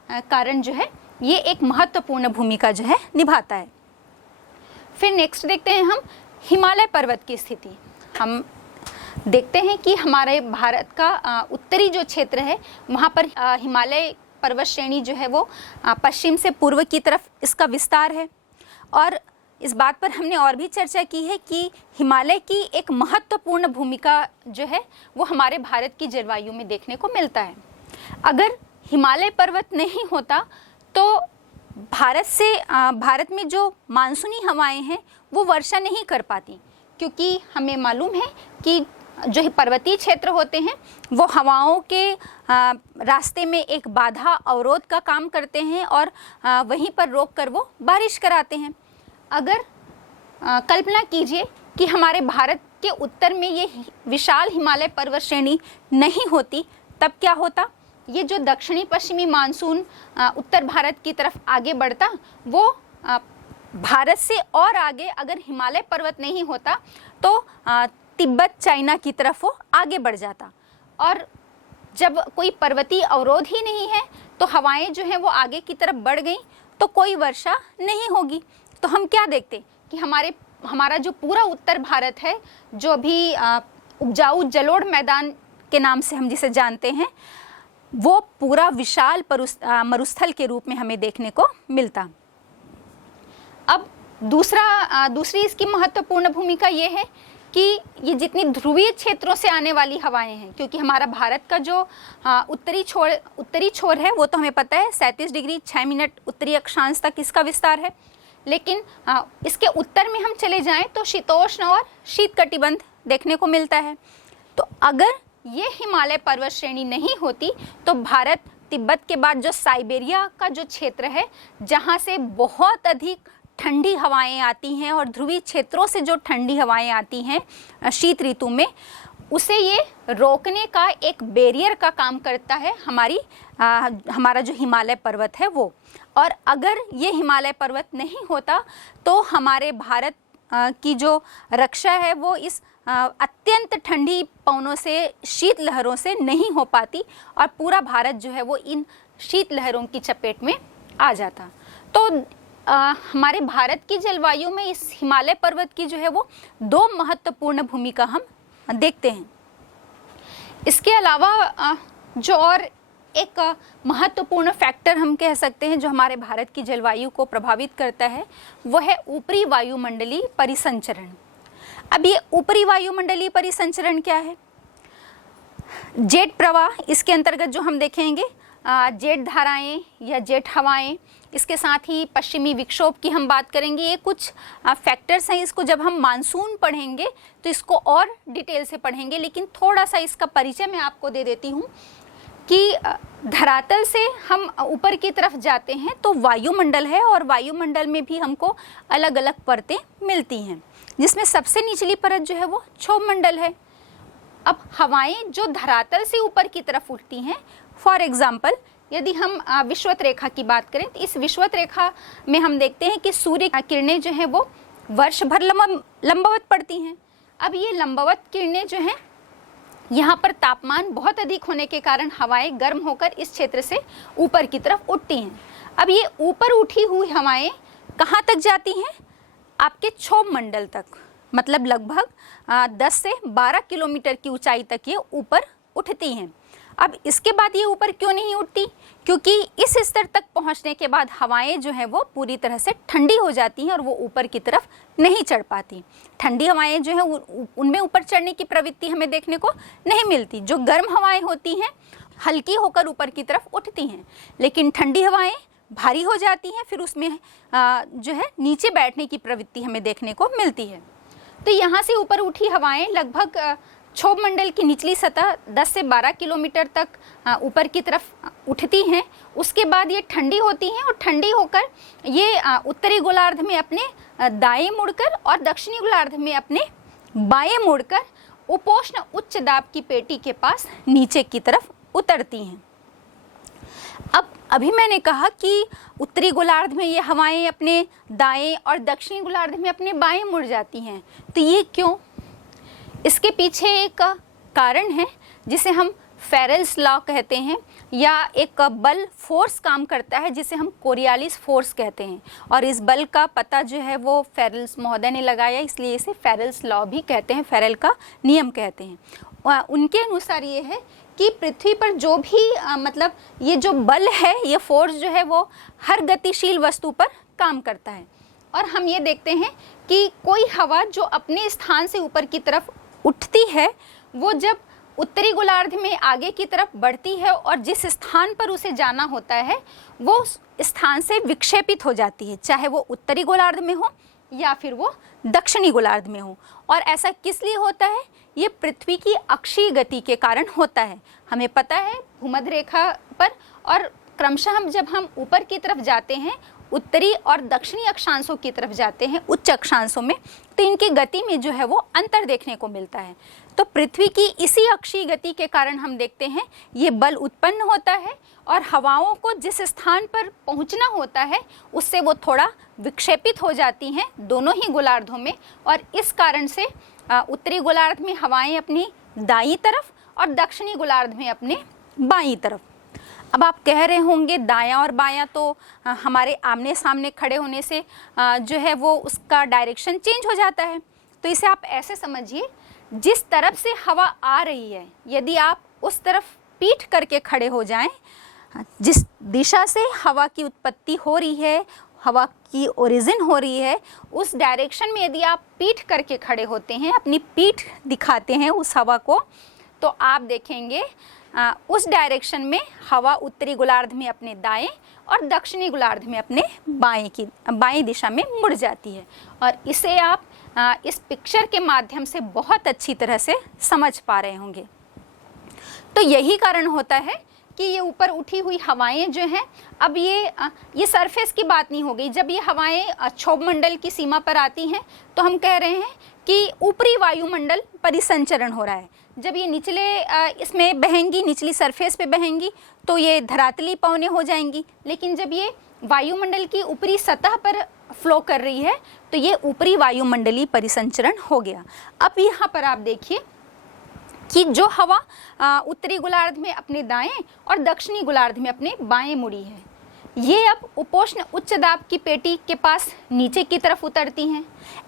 कारण जो है ये एक महत्वपूर्ण भूमिका जो है निभाता है। फिर नेक्स्ट देखते हैं हम हिमालय पर्वत की स्थिति। हम देखते हैं कि हमारे भारत का उत्तरी जो क्षेत्र है वहाँ पर हिमालय पर्वत श्रेणी जो है वो पश्चिम से पूर्व की तरफ इसका विस्तार है। और इस बात पर हमने और भी चर्चा की है कि हिमालय की एक महत्वपूर्ण भूमिका जो है वो हमारे भारत की जलवायु में देखने को मिलता है। अगर हिमालय पर्वत नहीं होता तो भारत में जो मानसूनी हवाएं हैं वो वर्षा नहीं कर पाती, क्योंकि हमें मालूम है कि जो पर्वतीय क्षेत्र होते हैं वो हवाओं के रास्ते में एक बाधा अवरोध का काम करते हैं, और वहीं पर रोक कर वो बारिश कराते हैं। अगर कल्पना कीजिए कि हमारे भारत के उत्तर में ये विशाल हिमालय पर्वत श्रेणी नहीं होती, तब क्या होता? ये जो दक्षिणी पश्चिमी मानसून उत्तर भारत की तरफ आगे बढ़ता, वो भारत से और आगे अगर हिमालय पर्वत नहीं होता तो तिब्बत चाइना की तरफ वो आगे बढ़ जाता। और जब कोई पर्वतीय अवरोध ही नहीं है तो हवाएं जो हैं वो आगे की तरफ बढ़ गई तो कोई वर्षा नहीं होगी। तो हम क्या देखते कि हमारा जो पूरा उत्तर भारत है, जो अभी उपजाऊ जलोढ़ मैदान के नाम से हम जिसे जानते हैं, वो पूरा विशाल मरुस्थल के रूप में हमें देखने को मिलता। अब दूसरी इसकी महत्वपूर्ण भूमिका ये है कि ये जितनी ध्रुवीय क्षेत्रों से आने वाली हवाएं हैं, क्योंकि हमारा भारत का जो उत्तरी छोर है वो तो हमें पता है 37 डिग्री 6 मिनट उत्तरी अक्षांश तक इसका विस्तार है, लेकिन इसके उत्तर में हम चले जाएं तो शीतोष्ण और शीतकटिबंध देखने को मिलता है। तो अगर ये हिमालय पर्वत श्रेणी नहीं होती तो भारत तिब्बत के बाद जो साइबेरिया का जो क्षेत्र है, जहाँ से बहुत अधिक ठंडी हवाएं आती हैं और ध्रुवीय क्षेत्रों से जो ठंडी हवाएं आती हैं शीत ऋतु में, उसे ये रोकने का एक बैरियर का काम करता है हमारा जो हिमालय पर्वत है वो। और अगर ये हिमालय पर्वत नहीं होता तो हमारे भारत की जो रक्षा है वो इस अत्यंत ठंडी पवनों से, शीत लहरों से नहीं हो पाती, और पूरा भारत जो है वो इन शीत लहरों की चपेट में आ जाता। तो हमारे भारत की जलवायु में इस हिमालय पर्वत की जो है वो दो महत्वपूर्ण भूमिका हम देखते हैं। इसके अलावा जो और एक महत्वपूर्ण फैक्टर हम कह सकते हैं जो हमारे भारत की जलवायु को प्रभावित करता है, वो है ऊपरी वायुमंडलीय परिसंचरण। अब ये ऊपरी वायुमंडलीय परिसंचरण क्या है? जेट प्रवाह, इसके अंतर्गत जो हम देखेंगे जेट धाराएं या जेट हवाएं, इसके साथ ही पश्चिमी विक्षोभ की हम बात करेंगे। ये कुछ फैक्टर्स हैं, इसको जब हम मानसून पढ़ेंगे तो इसको और डिटेल से पढ़ेंगे, लेकिन थोड़ा सा इसका परिचय मैं आपको दे देती हूँ कि धरातल से हम ऊपर की तरफ जाते हैं तो वायुमंडल है, और वायुमंडल में भी हमको अलग अलग परतें मिलती हैं, जिसमें सबसे निचली परत जो है वो क्षोभ मंडल है। अब हवाएं जो धरातल से ऊपर की तरफ उठती हैं, फॉर एग्जाम्पल यदि हम विषुवत रेखा की बात करें तो इस विषुवत रेखा में हम देखते हैं कि सूर्य की किरणें जो हैं वो वर्ष भर लंबवत पड़ती हैं। अब ये लंबवत किरणें जो हैं, यहाँ पर तापमान बहुत अधिक होने के कारण हवाएं गर्म होकर इस क्षेत्र से ऊपर की तरफ उठती हैं। अब ये ऊपर उठी हुई हवाएं कहाँ तक जाती हैं? आपके क्षोभ मंडल तक, मतलब लगभग 10 से 12 किलोमीटर की ऊंचाई तक ये ऊपर उठती हैं। अब इसके बाद ये ऊपर क्यों नहीं उठती? क्योंकि इस स्तर तक पहुंचने के बाद हवाएं जो हैं वो पूरी तरह से ठंडी हो जाती हैं और वो ऊपर की तरफ नहीं चढ़ पाती। ठंडी हवाएं जो हैं उनमें ऊपर चढ़ने की प्रवृत्ति हमें देखने को नहीं मिलती। जो गर्म हवाएं होती हैं हल्की होकर ऊपर की तरफ उठती हैं, लेकिन ठंडी हवाएं भारी हो जाती हैं, फिर उसमें जो है नीचे बैठने की प्रवृत्ति हमें देखने को मिलती है। तो यहाँ से ऊपर उठी हवाएं लगभग क्षोभ मंडल की निचली सतह 10 से 12 किलोमीटर तक ऊपर की तरफ उठती हैं। उसके बाद ये ठंडी होती हैं और ठंडी होकर ये उत्तरी गोलार्ध में अपने दाएं मुड़कर और दक्षिणी गोलार्ध में अपने बाएं मुड़कर उपोष्ण उच्च दाब की पेटी के पास नीचे की तरफ उतरती हैं। अब अभी मैंने कहा कि उत्तरी गोलार्ध में ये हवाएं अपने दाएं और दक्षिणी गोलार्ध में अपने बाएं मुड़ जाती हैं, तो ये क्यों? इसके पीछे एक कारण है जिसे हम फेरेल्स लॉ कहते हैं, या एक बल फोर्स काम करता है जिसे हम कोरियालिस फोर्स कहते हैं, और इस बल का पता जो है वो फेरेल्स महोदय ने लगाया, इसलिए इसे फेरेल्स लॉ भी कहते हैं, फेरेल का नियम कहते हैं। उनके अनुसार ये है कि पृथ्वी पर जो भी मतलब ये जो बल है, ये फोर्स जो है वो हर गतिशील वस्तु पर काम करता है। और हम ये देखते हैं कि कोई हवा जो अपने स्थान से ऊपर की तरफ उठती है, वो जब उत्तरी गोलार्ध में आगे की तरफ बढ़ती है और जिस स्थान पर उसे जाना होता है वो स्थान से विक्षेपित हो जाती है, चाहे वो उत्तरी गोलार्ध में हो या फिर वो दक्षिणी गोलार्ध में हो। और ऐसा किस लिए होता है? ये पृथ्वी की अक्षीय गति के कारण होता है। हमें पता है भूमध्य रेखा पर, और क्रमशः जब हम ऊपर की तरफ जाते हैं, उत्तरी और दक्षिणी अक्षांशों की तरफ जाते हैं, उच्च अक्षांशों में, तो इनकी गति में जो है वो अंतर देखने को मिलता है। तो पृथ्वी की इसी अक्षीय गति के कारण हम देखते हैं ये बल उत्पन्न होता है और हवाओं को जिस स्थान पर पहुंचना होता है उससे वो थोड़ा विक्षेपित हो जाती हैं दोनों ही गोलार्धों में, और इस कारण से उत्तरी गोलार्ध में हवाएं अपनी दाईं तरफ और दक्षिणी गोलार्ध में अपने बाईं तरफ। अब आप कह रहे होंगे दायां और बायां तो हमारे आमने सामने खड़े होने से जो है वो उसका डायरेक्शन चेंज हो जाता है। तो इसे आप ऐसे समझिए, जिस तरफ से हवा आ रही है यदि आप उस तरफ पीठ करके खड़े हो जाएं, जिस दिशा से हवा की उत्पत्ति हो रही है, हवा की ओरिजिन हो रही है, उस डायरेक्शन में यदि आप पीठ करके खड़े होते हैं, अपनी पीठ दिखाते हैं उस हवा को, तो आप देखेंगे उस डायरेक्शन में हवा उत्तरी गोलार्ध में अपने दाएं और दक्षिणी गोलार्ध में अपने बाएं दिशा में मुड़ जाती है। और इसे आप इस पिक्चर के माध्यम से बहुत अच्छी तरह से समझ पा रहे होंगे। तो यही कारण होता है कि ये ऊपर उठी हुई हवाएं जो हैं, अब ये सरफेस की बात नहीं हो गई। जब ये हवाएं क्षोभ मंडल की सीमा पर आती हैं तो हम कह रहे हैं कि ऊपरी वायुमंडल परिसंचरण हो रहा है। जब ये निचले इसमें बहेंगी, निचली सरफेस पे बहेंगी, तो ये धरातली पवनें हो जाएंगी। लेकिन जब ये वायुमंडल की ऊपरी सतह पर फ्लो कर रही है तो ये ऊपरी वायुमंडलीय परिसंचरण हो गया। अब यहाँ पर आप देखिए कि जो हवा उत्तरी गोलार्ध में अपने दाएं और दक्षिणी गोलार्ध में अपने बाएं मुड़ी है, ये अब उपोष्ण उच्च दाब की पेटी के पास नीचे की तरफ उतरती हैं।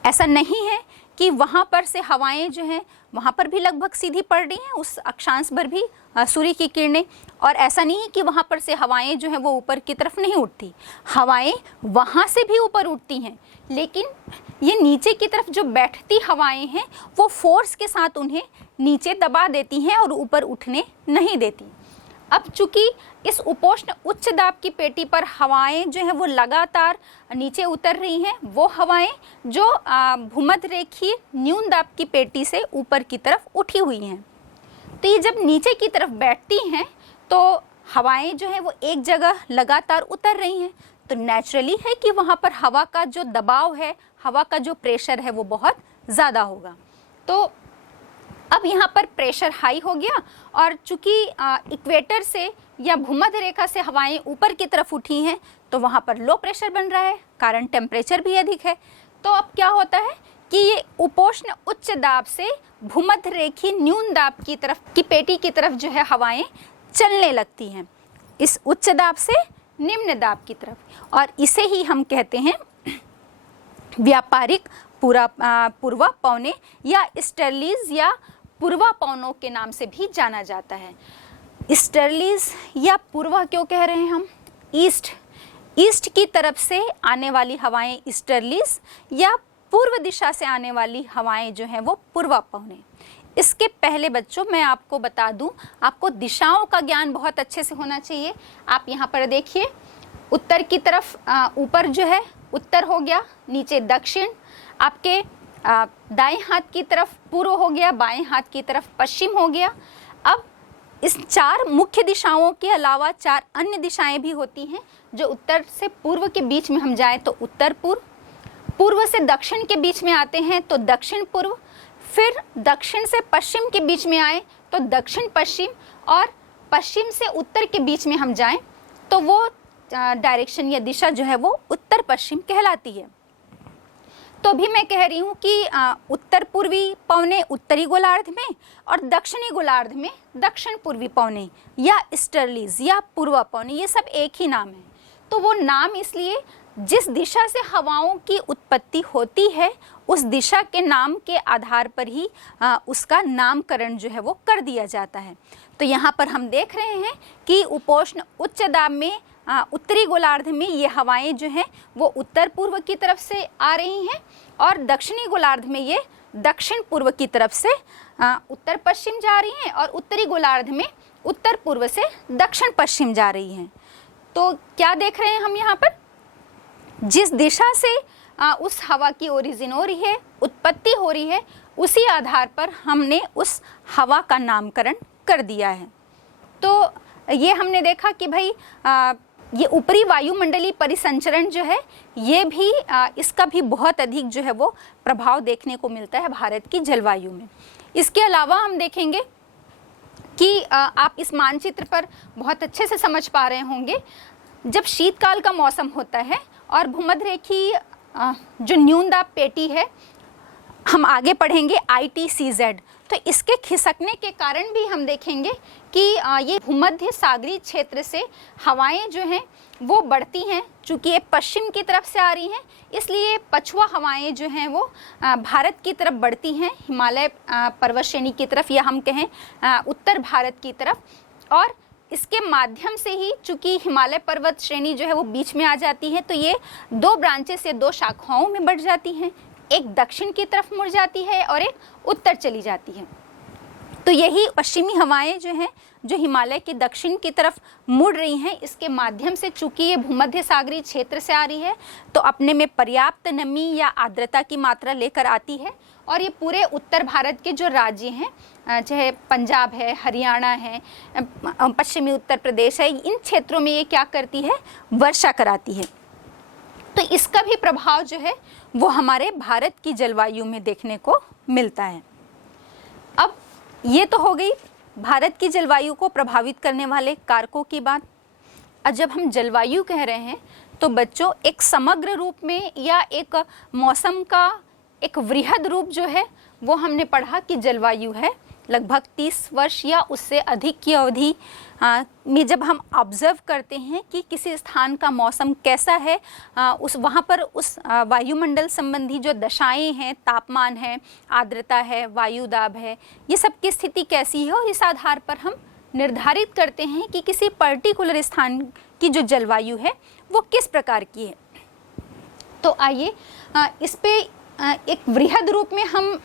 ऐसा नहीं है कि वहाँ पर से हवाएं जो हैं वहाँ पर भी लगभग सीधी पड़ रही हैं, उस अक्षांश पर भी सूर्य की किरणें। और ऐसा नहीं है कि वहाँ पर से हवाएं जो हैं वो ऊपर की तरफ नहीं उठती, हवाएं वहाँ से भी ऊपर उठती हैं, लेकिन ये नीचे की तरफ जो बैठती हवाएं हैं वो फोर्स के साथ उन्हें नीचे दबा देती हैं और ऊपर उठने नहीं देती। अब चूंकि इस उपोष्ण उच्च दाब की पेटी पर हवाएं जो हैं वो लगातार नीचे उतर रही हैं, वो हवाएं जो भूमध्य रेखीय न्यून दाब की पेटी से ऊपर की तरफ उठी हुई हैं, तो ये जब नीचे की तरफ बैठती हैं तो हवाएं जो हैं वो एक जगह लगातार उतर रही हैं, तो नेचुरली है कि वहाँ पर हवा का जो दबाव है, हवा का जो प्रेशर है वो बहुत ज़्यादा होगा। तो अब यहाँ पर प्रेशर हाई हो गया और चूंकि इक्वेटर से या भूमध्य रेखा से हवाएं ऊपर की तरफ उठी हैं तो वहाँ पर लो प्रेशर बन रहा है, कारण टेम्परेचर भी अधिक है। तो अब क्या होता है कि ये उपोष्ण उच्च दाब से भूमध्य रेखीय न्यून दाब की तरफ की पेटी की तरफ जो है हवाएं चलने लगती हैं, इस उच्च दाब से निम्न दाब की तरफ, और इसे ही हम कहते हैं व्यापारिक पूर्वा पवने या स्टर्लीज या पूर्वा पवनों के नाम से भी जाना जाता है। स्टर्लीज या पूर्वा क्यों कह रहे हैं हम? ईस्ट की तरफ से आने वाली हवाएं स्टर्लीज या पूर्व दिशा से आने वाली हवाएं जो हैं वो पूर्वा पवने। इसके पहले बच्चों मैं आपको बता दूं, आपको दिशाओं का ज्ञान बहुत अच्छे से होना चाहिए। आप यहाँ पर देखिए, उत्तर की तरफ ऊपर जो है उत्तर हो गया, नीचे दक्षिण, आपके दाएं हाथ की तरफ पूर्व हो गया, बाएं हाथ की तरफ पश्चिम हो गया। अब इस 4 मुख्य दिशाओं के अलावा 4 अन्य दिशाएं भी होती हैं। जो उत्तर से पूर्व के बीच में हम जाएं तो उत्तर पूर्व, पूर्व से दक्षिण के बीच में आते हैं तो दक्षिण पूर्व, फिर दक्षिण से पश्चिम के बीच में आए तो दक्षिण पश्चिम, और पश्चिम से उत्तर के बीच में हम जाएं तो वो डायरेक्शन या दिशा जो है वो उत्तर पश्चिम कहलाती है। तो अभी मैं कह रही हूँ कि उत्तर पूर्वी पवने उत्तरी गोलार्ध में और दक्षिणी गोलार्ध में दक्षिण पूर्वी पवने या स्टर्लीज या पूर्वा पवने, ये सब एक ही नाम है। तो वो नाम इसलिए जिस दिशा से हवाओं की उत्पत्ति होती है उस दिशा के नाम के आधार पर ही उसका नामकरण जो है वो कर दिया जाता है। तो यहाँ पर हम देख रहे हैं कि उपोष्ण उच्च दाब में उत्तरी गोलार्ध में ये हवाएं जो हैं वो उत्तर पूर्व की तरफ से आ रही हैं और दक्षिणी गोलार्ध में ये दक्षिण पूर्व की तरफ से उत्तर पश्चिम जा रही हैं और उत्तरी गोलार्ध में उत्तर पूर्व से दक्षिण पश्चिम जा रही हैं। तो क्या देख रहे हैं हम यहाँ पर? जिस दिशा से उस हवा की ओरिजिन हो रही है, उत्पत्ति हो रही है, उसी आधार पर हमने उस हवा का नामकरण कर दिया है। तो ये हमने देखा कि भाई ये ऊपरी वायुमंडलीय परिसंचरण जो है ये भी इसका भी बहुत अधिक जो है वो प्रभाव देखने को मिलता है भारत की जलवायु में। इसके अलावा हम देखेंगे कि आप इस मानचित्र पर बहुत अच्छे से समझ पा रहे होंगे, जब शीतकाल का मौसम होता है और भूमध्य रेखीय जो न्यून दाब पेटी है, हम आगे पढ़ेंगे ITCZ, तो इसके खिसकने के कारण भी हम देखेंगे कि ये भूमध्य सागरीय क्षेत्र से हवाएं जो हैं वो बढ़ती हैं। चूँकि ये पश्चिम की तरफ से आ रही हैं इसलिए पछुआ हवाएं जो हैं वो भारत की तरफ बढ़ती हैं, हिमालय पर्वत श्रेणी की तरफ, या हम कहें उत्तर भारत की तरफ, और इसके माध्यम से ही चूँकि हिमालय पर्वत श्रेणी जो है वो बीच में आ जाती है तो ये 2 ब्रांचेस या 2 शाखाओं में बढ़ जाती हैं, एक दक्षिण की तरफ मुड़ जाती है और एक उत्तर चली जाती है। तो यही पश्चिमी हवाएं जो हैं जो हिमालय के दक्षिण की तरफ मुड़ रही हैं, इसके माध्यम से चूंकि ये भूमध्य सागरीय क्षेत्र से आ रही है तो अपने में पर्याप्त नमी या आर्द्रता की मात्रा लेकर आती है, और ये पूरे उत्तर भारत के जो राज्य हैं, चाहे पंजाब है, हरियाणा है, पश्चिमी उत्तर प्रदेश है, इन क्षेत्रों में ये क्या करती है, वर्षा कराती है। तो इसका भी प्रभाव जो है वो हमारे भारत की जलवायु में देखने को मिलता है। अब ये तो हो गई भारत की जलवायु को प्रभावित करने वाले कारकों की बात। अब जब हम जलवायु कह रहे हैं तो बच्चों एक समग्र रूप में या एक मौसम का एक वृहद रूप जो है वो हमने पढ़ा कि जलवायु है लगभग 30 वर्ष या उससे अधिक की अवधि में जब हम ऑब्जर्व करते हैं कि किसी स्थान का मौसम कैसा है, उस वहाँ पर उस वायुमंडल संबंधी जो दशाएं हैं, तापमान है, आर्द्रता है, वायु दाब है, ये सब की स्थिति कैसी है, और इस आधार पर हम निर्धारित करते हैं कि किसी पर्टिकुलर स्थान की जो जलवायु है वो किस प्रकार की है। तो आइए इस पे एक वृहद रूप में हम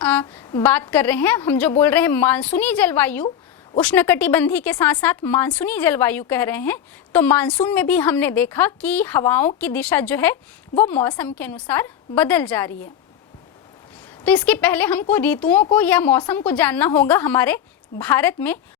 बात कर रहे हैं। हम जो बोल रहे हैं मानसूनी जलवायु, उष्णकटिबंधी के साथ साथ मानसूनी जलवायु कह रहे हैं, तो मानसून में भी हमने देखा कि हवाओं की दिशा जो है वो मौसम के अनुसार बदल जा रही है। तो इसके पहले हमको ऋतुओं को या मौसम को जानना होगा हमारे भारत में।